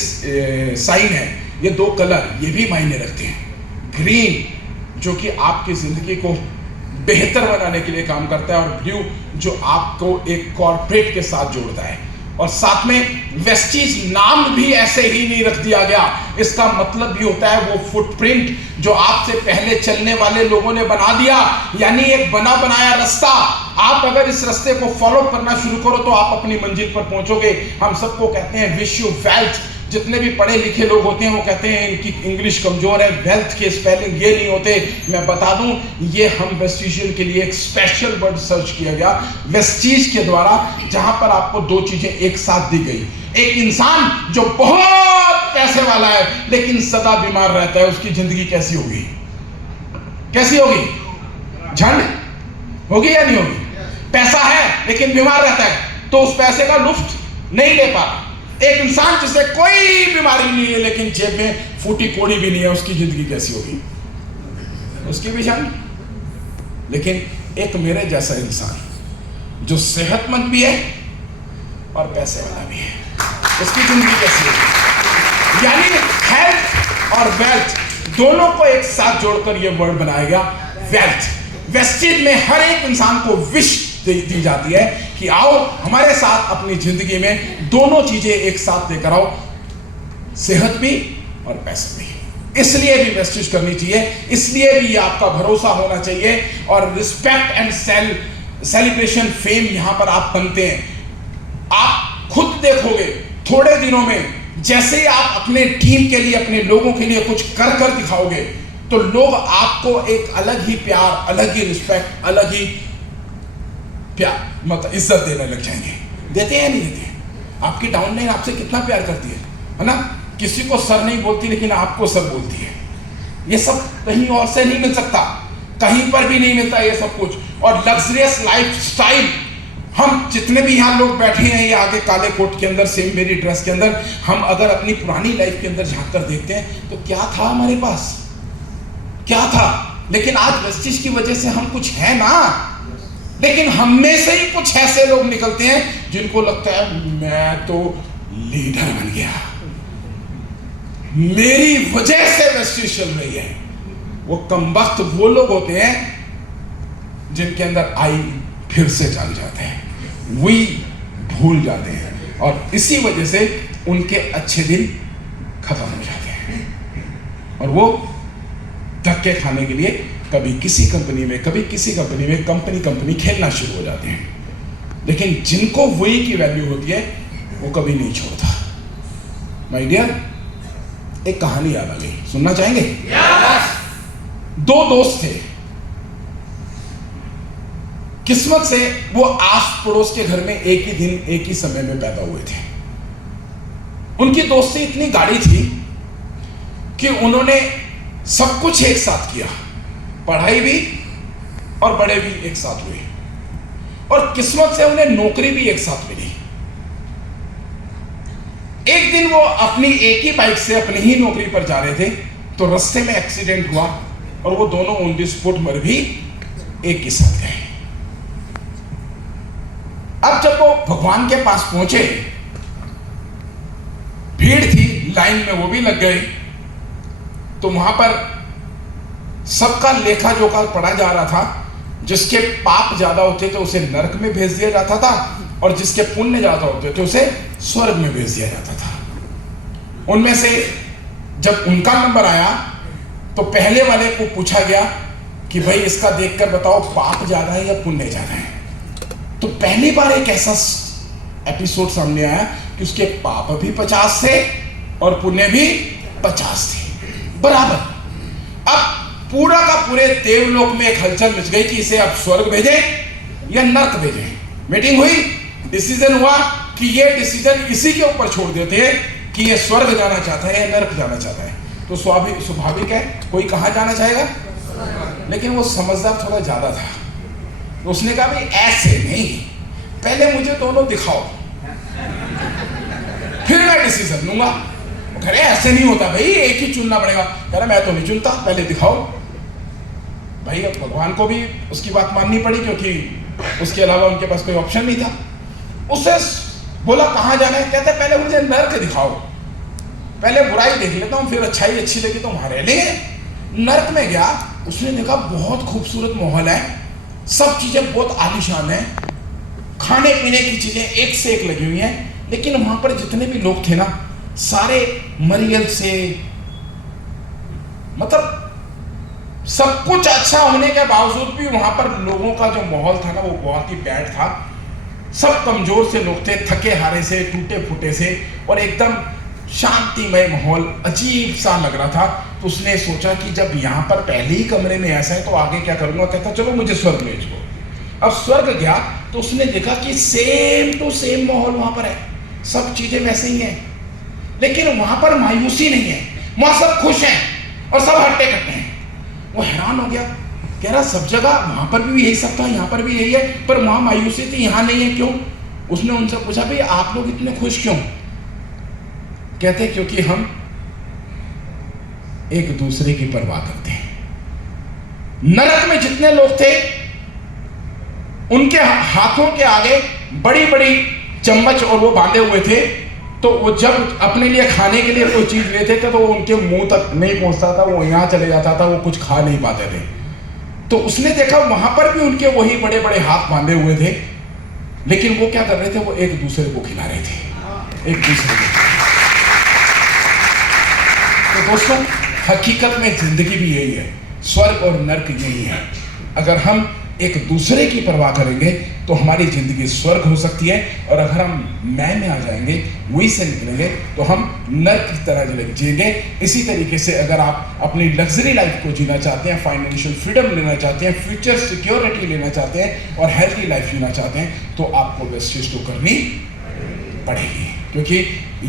साइन है, ये दो कलर, ये भी मायने रखते हैं। ग्रीन जो कि आपकी जिंदगी को बेहतर बनाने के लिए काम करता है, और ब्लू जो आपको एक कॉर्पोरेट के साथ जोड़ता है। और साथ में वेस्टीज नाम भी ऐसे ही नहीं रख दिया गया, इसका मतलब भी होता है वो फुटप्रिंट जो आपसे पहले चलने वाले लोगों ने बना दिया, यानी एक बना बनाया रास्ता। आप अगर इस रास्ते को फॉलो करना शुरू करो तो आप अपनी मंजिल पर पहुंचोगे। हम सबको कहते हैं विश यू वेल्थ। जितने भी पढ़े लिखे लोग होते हैं वो कहते हैं इनकी इंग्लिश कमजोर है, वेल्थ के स्पेलिंग ये नहीं होते। मैं बता दूं, ये हम वेस्टिजियन के लिए एक स्पेशल वर्ड सर्च किया गया वेस्टीज के द्वारा, जहां पर आपको दो चीजें एक साथ दी गई। एक इंसान जो बहुत पैसे वाला है लेकिन सदा बीमार रहता है, उसकी जिंदगी कैसी होगी? कैसी होगी? झंड होगी या नहीं होगी? पैसा है लेकिन बीमार रहता है तो उस पैसे का लुफ्त नहीं ले पा रहा। एक इंसान जिसे कोई बीमारी नहीं है लेकिन जेब में फूटी कोड़ी भी नहीं है, उसकी जिंदगी कैसी होगी? उसकी भी जान। लेकिन एक मेरे जैसा इंसान जो सेहतमंद भी है और पैसे वाला भी है, उसकी जिंदगी कैसी होगी? यानी हेल्थ और वेल्थ दोनों को एक साथ जोड़कर यह वर्ड बनाया गया वेल्थ। वेस्टेज में हर एक इंसान को विश दी जाती है कि आओ हमारे साथ अपनी जिंदगी में दोनों चीजें एक साथ लेकर आओ, सेहत भी और पैसा भी। इसलिए भी वेस्टेज करनी चाहिए, इसलिए भी आपका भरोसा होना चाहिए। और रिस्पेक्ट एंड सेलिब्रेशन फेम यहां पर आप बनते हैं। आप खुद देखोगे थोड़े दिनों में, जैसे ही आप अपने टीम के लिए, अपने लोगों के लिए कुछ कर कर दिखाओगे तो लोग आपको एक अलग ही प्यार, अलग ही रिस्पेक्ट, अलग ही प्यार, मतलब इज्जत देने लग जाएंगे। देते हैं नहीं देते? आपकी डाउनलाइन आपसे कितना प्यार करती है ना? किसी को सर नहीं बोलती लेकिन आपको सर बोलती है। ये सब कहीं और से नहीं मिल सकता, कहीं पर भी नहीं मिलता ये सब कुछ। और लग्जरियस लाइफ स्टाइल, हम जितने भी यहाँ लोग बैठे हैं ये आगे काले कोट के अंदर, सेम मेरी ड्रेस के अंदर, हम अगर अपनी पुरानी लाइफ के अंदर झांक कर देखते हैं तो क्या था हमारे पास, क्या था? लेकिन आज वेस्टेज की वजह से हम कुछ है ना। लेकिन हम में से ही कुछ ऐसे लोग निकलते हैं जिनको लगता है मैं तो लीडर बन गया, मेरी वजह से वेस्टेज चल रही है। वो कमबख्त वो लोग होते हैं जिनके अंदर आई फिर से जाग जाते हैं, वही भूल जाते हैं और इसी वजह से उनके अच्छे दिन खत्म हो जाते हैं और वो धक्के खाने के लिए कभी किसी कंपनी में, कभी किसी कंपनी में, कंपनी खेलना शुरू हो जाते हैं। लेकिन जिनको वही की वैल्यू होती है वो कभी नहीं छोड़ता। माय डियर, एक कहानी याद आ गई, सुनना चाहेंगे? दो दोस्त थे, किस्मत से वो आस पड़ोस के घर में एक ही दिन एक ही समय में पैदा हुए थे। उनकी दोस्ती इतनी गाढ़ी थी कि उन्होंने सब कुछ एक साथ किया, पढ़ाई भी और बड़े भी एक साथ हुए और किस्मत से उन्हें नौकरी भी एक साथ मिली। एक दिन वो अपनी एक ही बाइक से अपनी ही नौकरी पर जा रहे थे तो रास्ते में एक्सीडेंट हुआ और वो दोनों ऑन द स्पॉट मर भी एक ही साथ गए। अब जब वो भगवान के पास पहुंचे, भीड़ थी, लाइन में वो भी लग गए, तो वहां पर सबका लेखा जोखा पढ़ा जा रहा था। जिसके पाप ज्यादा होते थे उसे नरक में भेज दिया जाता था, और जिसके पुण्य ज्यादा होते थे उसे स्वर्ग में भेज दिया जाता था। उनमें से जब उनका नंबर आया तो पहले वाले को पूछा गया कि भाई इसका देखकर बताओ पाप ज्यादा है या पुण्य ज्यादा है। तो पहली बार एक ऐसा एपिसोड सामने आया कि उसके पाप भी 50 थे और पुण्य भी 50 थे बराबर। अब पूरा का पूरे देवलोक में एक हलचल मच गई कि इसे अब स्वर्ग भेजें या नर्क भेजें। मीटिंग हुई, डिसीजन हुआ कि ये डिसीजन इसी के ऊपर छोड़ देते हैं कि ये स्वर्ग जाना चाहता है या नर्क जाना चाहता है। तो स्वाभाविक है कोई कहां जाना चाहेगा, लेकिन वो समझदार थोड़ा ज्यादा था। तो उसने कहा भाई ऐसे नहीं, पहले मुझे दोनों दिखाओ फिर मैं डिसीजन लूंगा। कह रहे ऐसे नहीं होता भाई, एक ही चुनना पड़ेगा। कह रहा मैं तो नहीं चुनता, पहले दिखाओ। भाई अब भगवान को भी उसकी बात माननी पड़ी, क्योंकि उसके अलावा उनके पास कोई ऑप्शन नहीं था। उसे बोला कहां जाना है, कहते पहले मुझे नर्क दिखाओ, पहले बुराई देख लेता हूं, फिर अच्छाई अच्छी लगी तो वहां रह लेंगे। नर्क में गया, उसने देखा बहुत खूबसूरत माहौल है, सब चीजें बहुत आलीशान है, खाने पीने की चीजें एक से एक लगी हुई हैं, लेकिन वहां पर जितने भी लोग थे ना सारे मरियल से, मतलब सब कुछ अच्छा होने के बावजूद भी वहां पर लोगों का जो माहौल था ना वो बहुत ही बैड था। सब कमजोर से लोग थे, थके हारे से, टूटे फूटे से, और एकदम शांतिमय माहौल अजीब सा लग रहा था। तो उसने सोचा कि जब यहाँ पर पहले ही कमरे में ऐसा है तो आगे क्या करूंगा। कहता चलो मुझे स्वर्ग भेज दो। अब स्वर्ग गया तो उसने देखा कि सेम टू सेम माहौल वहां पर है, सब चीजें वैसे ही हैं, लेकिन वहां पर मायूसी नहीं है, वहां सब खुश हैं और सब हट्टे कट्टे हैं। वो हैरान हो गया, कह रहा सब जगह वहां पर भी यही सब था, यहाँ पर भी यही है, पर वहां मायूसी थी यहाँ नहीं है, क्यों। उसने उनसे पूछा भाई आप लोग इतने खुश क्यों। कहते क्योंकि हम एक दूसरे की परवाह करते हैं। नरक में जितने लोग थे उनके हाथों के आगे बड़ी बड़ी चम्मच और वो बांधे हुए थे, तो वो जब अपने लिए खाने के लिए कोई चीज लेते थे तो वो उनके मुंह तक नहीं पहुंचता था, वो यहां चले जाता था, वो कुछ खा नहीं पाते थे। तो उसने देखा वहां पर भी उनके वही बड़े बड़े हाथ बांधे हुए थे, लेकिन वो क्या कर रहे थे, वो एक दूसरे को खिला रहे थे, एक दूसरे को। तो दोस्तों हकीकत में जिंदगी भी यही है, स्वर्ग और नर्क यही है। अगर हम एक दूसरे की परवाह करेंगे तो हमारी जिंदगी स्वर्ग हो सकती है, और अगर हम मैं में आ जाएंगे, वही से निकलेंगे, तो हम नर्क की तरह जिएंगे। इसी तरीके से अगर आप अपनी लग्जरी लाइफ को जीना चाहते हैं, फाइनेंशियल फ्रीडम लेना चाहते हैं, फ्यूचर सिक्योरिटी लेना चाहते हैं और हेल्थी लाइफ जीना चाहते हैं, तो आपको वह चीज तो करनी पड़ेगी, क्योंकि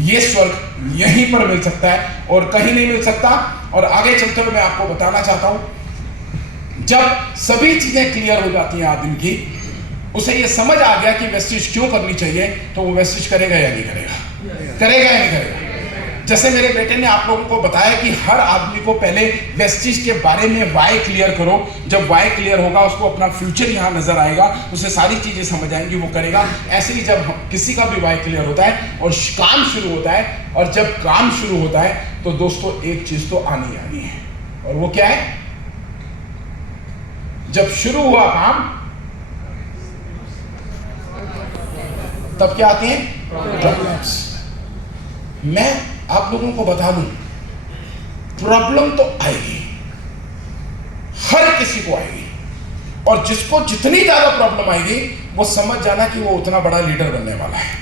ये स्वर्ग यहीं पर मिल सकता है और कहीं नहीं मिल सकता। और आगे चलते हुए मैं आपको बताना चाहता हूं, जब सभी चीजें क्लियर हो जाती हैं आदमी की, उसे ये समझ आ गया कि वेस्टिज क्यों करनी चाहिए, तो वो वेस्टिज करेगा या नहीं करेगा, करेगा या नहीं करेगा। जैसे मेरे बेटे ने आप लोगों को बताया कि हर आदमी को पहले वेस्टिज के बारे में वाई क्लियर करो, जब वाई क्लियर होगा उसको अपना फ्यूचर यहाँ नजर आएगा, उसे सारी चीजें समझ आएंगी, वो करेगा। ऐसे ही जब किसी का भी वाई क्लियर होता है और काम शुरू होता है, और जब काम शुरू होता है तो दोस्तों एक चीज तो आनी आनी है, और वो क्या है, जब शुरू हुआ काम तब क्या आते हैं प्रॉब्लम्स। मैं आप लोगों को बता दूं, प्रॉब्लम तो आएगी, हर किसी को आएगी, और जिसको जितनी ज्यादा प्रॉब्लम आएगी वो समझ जाना कि वो उतना बड़ा लीडर बनने वाला है।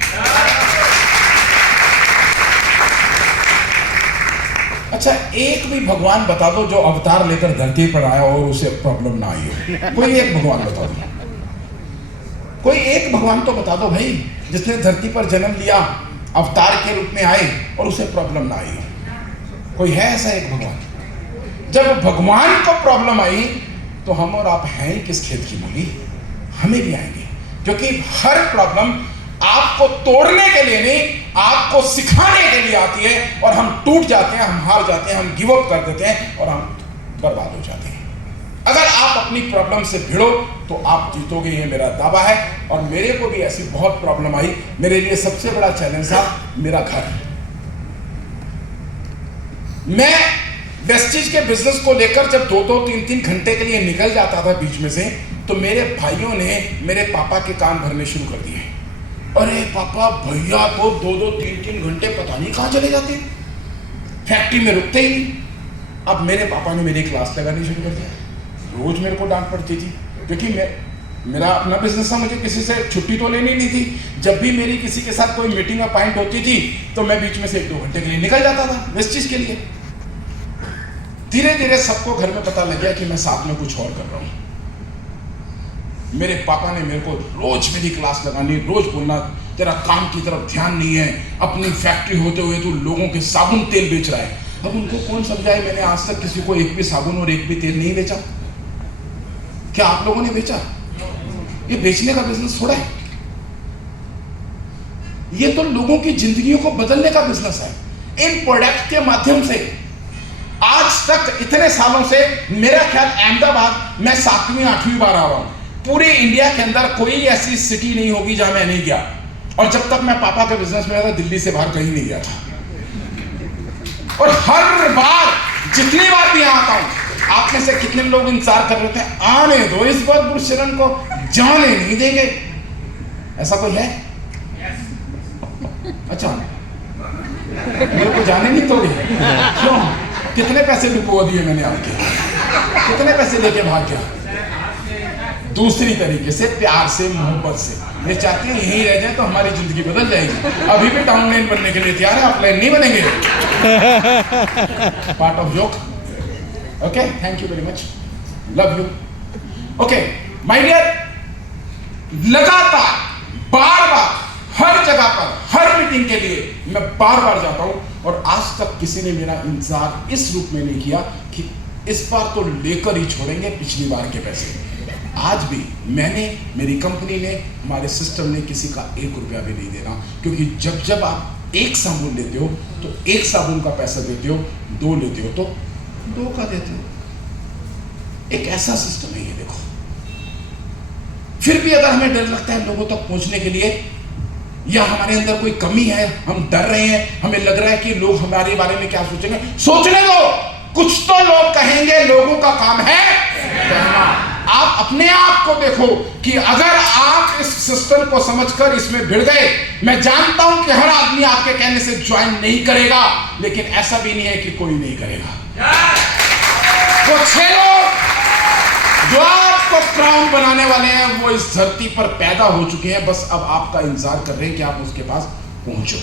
अच्छा, एक भी भगवान बता दो जो अवतार लेकर धरती पर आया और उसे प्रॉब्लम ना आई हो। कोई एक भगवान बता दो, कोई एक भगवान तो बता दो भाई, जिसने धरती पर जन्म लिया, अवतार के रूप में आए और उसे प्रॉब्लम ना आई हो। कोई है ऐसा एक भगवान? जब भगवान को प्रॉब्लम आई तो हम और आप हैं किस खेत की मूली, हमें भी आएंगे, क्योंकि हर प्रॉब्लम आपको तोड़ने के लिए नहीं, आपको सिखाने के लिए आती है, और हम टूट जाते हैं, हम हार जाते हैं, हम गिव अप कर देते हैं और हम बर्बाद हो जाते हैं। अगर आप अपनी प्रॉब्लम से भिड़ो तो आप जीतोगे, ये मेरा दावा है। और मेरे को भी ऐसी बहुत प्रॉब्लम आई, मेरे लिए सबसे बड़ा चैलेंज था मेरा घर। मैं वेस्टिज के बिजनेस को लेकर जब 2-2, 3-3 घंटे के लिए निकल जाता था बीच में से, तो मेरे भाइयों ने मेरे पापा के कान भरने शुरू कर दिए। अरे पापा, भैया तो 2-2, 3-3 घंटे पता नहीं कहाँ चले जाते, फैक्ट्री में रुकते ही नहीं। अब मेरे पापा ने मेरी क्लास लगानी शुरू कर दिया। रोज मेरे को डांट पड़ती थी, क्योंकि मेरा अपना बिजनेस था, मुझे किसी से छुट्टी तो लेनी नहीं थी। जब भी मेरी किसी के साथ कोई मीटिंग अपॉइंट होती थी तो मैं बीच में से 1-2 घंटे के लिए निकल जाता था इस चीज के लिए। धीरे धीरे सबको घर में पता लग गया कि मैं साथ में कुछ और कर रहा हूं। मेरे पापा ने मेरे को रोज मेरी क्लास लगानी, रोज बोलना तेरा काम की तरफ ध्यान नहीं है, अपनी फैक्ट्री होते हुए तू लोगों के साबुन तेल बेच रहा है। अब उनको कौन समझाए, मैंने आज तक किसी को एक भी साबुन और एक भी तेल नहीं बेचा। क्या आप लोगों ने बेचा? ये बेचने का बिजनेस थोड़ा है, ये तो लोगों की जिंदगियों को बदलने का बिजनेस है। इन प्रोडक्ट के माध्यम से आज तक इतने सालों से मेरा ख्याल अहमदाबाद मैं 7वीं 8वीं बार आ रहा हूं। पूरे इंडिया के अंदर कोई ऐसी सिटी नहीं होगी जहां मैं नहीं गया, और जब तक मैं पापा के बिजनेस में था दिल्ली से बाहर कहीं नहीं गया था। और हर बार जितनी बार भी यहां आता हूं, आप में से कितने लोग इंतजार कर रहे थे, आने दो इस बार गुरुशरण को, जाने नहीं देंगे। ऐसा कोई है? अच्छा, मेरे को जाने नहीं दोगे? क्यों? कितने पैसे डुबो दिए मैंने आपके, कितने पैसे लेके भाग गया? दूसरी तरीके से, प्यार से, मोहब्बत से। ये चाहते हैं यहीं रह जाए तो हमारी जिंदगी बदल जाएगी। अभी भी डाउनलाइन बनने के लिए तैयार है, ऑफलाइन नहीं बनेंगे। Part of joke. Okay, thank you very much, love you. Okay my dear, लगातार बार बार हर जगह पर, हर मीटिंग के लिए मैं बार बार जाता हूं, और आज तक किसी ने मेरा इंतजार इस रूप में नहीं किया कि इस बार तो लेकर ही छोड़ेंगे पिछली बार के पैसे। आज भी मैंने, मेरी कंपनी ने, हमारे सिस्टम ने किसी का 1 रुपया भी नहीं देना, क्योंकि जब जब आप 1 साबुन लेते हो तो 1 साबुन का पैसा देते हो, 2 लेते हो तो 2 का देते हो। एक ऐसा सिस्टम है ये, देखो। फिर भी अगर हमें डर लगता है लोगों तक पहुंचने के लिए, या हमारे अंदर कोई कमी है, हम डर रहे हैं, हमें लग रहा है कि लोग हमारे बारे में क्या सोचेंगे, सोचने दो। कुछ तो लोग कहेंगे, लोगों का काम है कहना। आप अपने आप को देखो कि अगर आप इस सिस्टम को समझकर इसमें भिड़ गए, मैं जानता हूं कि हर आदमी आपके कहने से ज्वाइन नहीं करेगा, लेकिन ऐसा भी नहीं है कि कोई नहीं करेगा। वो 6 लोग जो आपको क्राउन बनाने वाले हैं, वो इस धरती पर पैदा हो चुके हैं, बस अब आपका इंतजार कर रहे हैं कि आप उसके पास पहुंचो।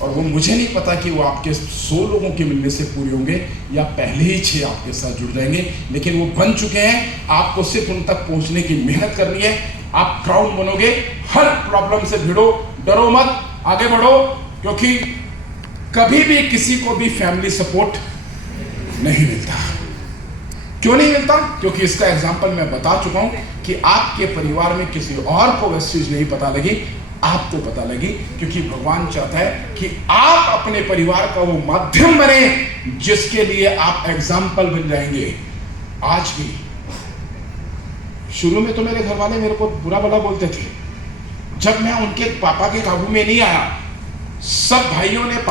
और वो मुझे नहीं पता कि वो आपके 100 लोगों के मिलने से पूरे होंगे या पहले ही 6 आपके साथ जुड़ जाएंगे, लेकिन वो बन चुके हैं। आपको सिर्फ उन तक पहुंचने की मेहनत करनी है। आप क्राउन बनोगे, हर प्रॉब्लम से भिड़ो, डरो मत, आगे बढ़ो, क्योंकि कभी भी किसी को भी फैमिली सपोर्ट नहीं मिलता। क्यों नहीं मिलता? क्योंकि इसका एग्जाम्पल मैं बता चुका हूं कि आपके परिवार में किसी और को वह चीज नहीं पता लगी, आपको पता लगी, क्योंकि भगवान चाहता है कि आप अपने परिवार का वो माध्यम बने जिसके लिए आप एग्जाम्पल बन जाएंगे। आज भी शुरू में तो मेरे घर वाले मेरे को बुरा भला बोलते थे, जब मैं उनके पापा के काबू में नहीं आया, सब भाइयों ने पापा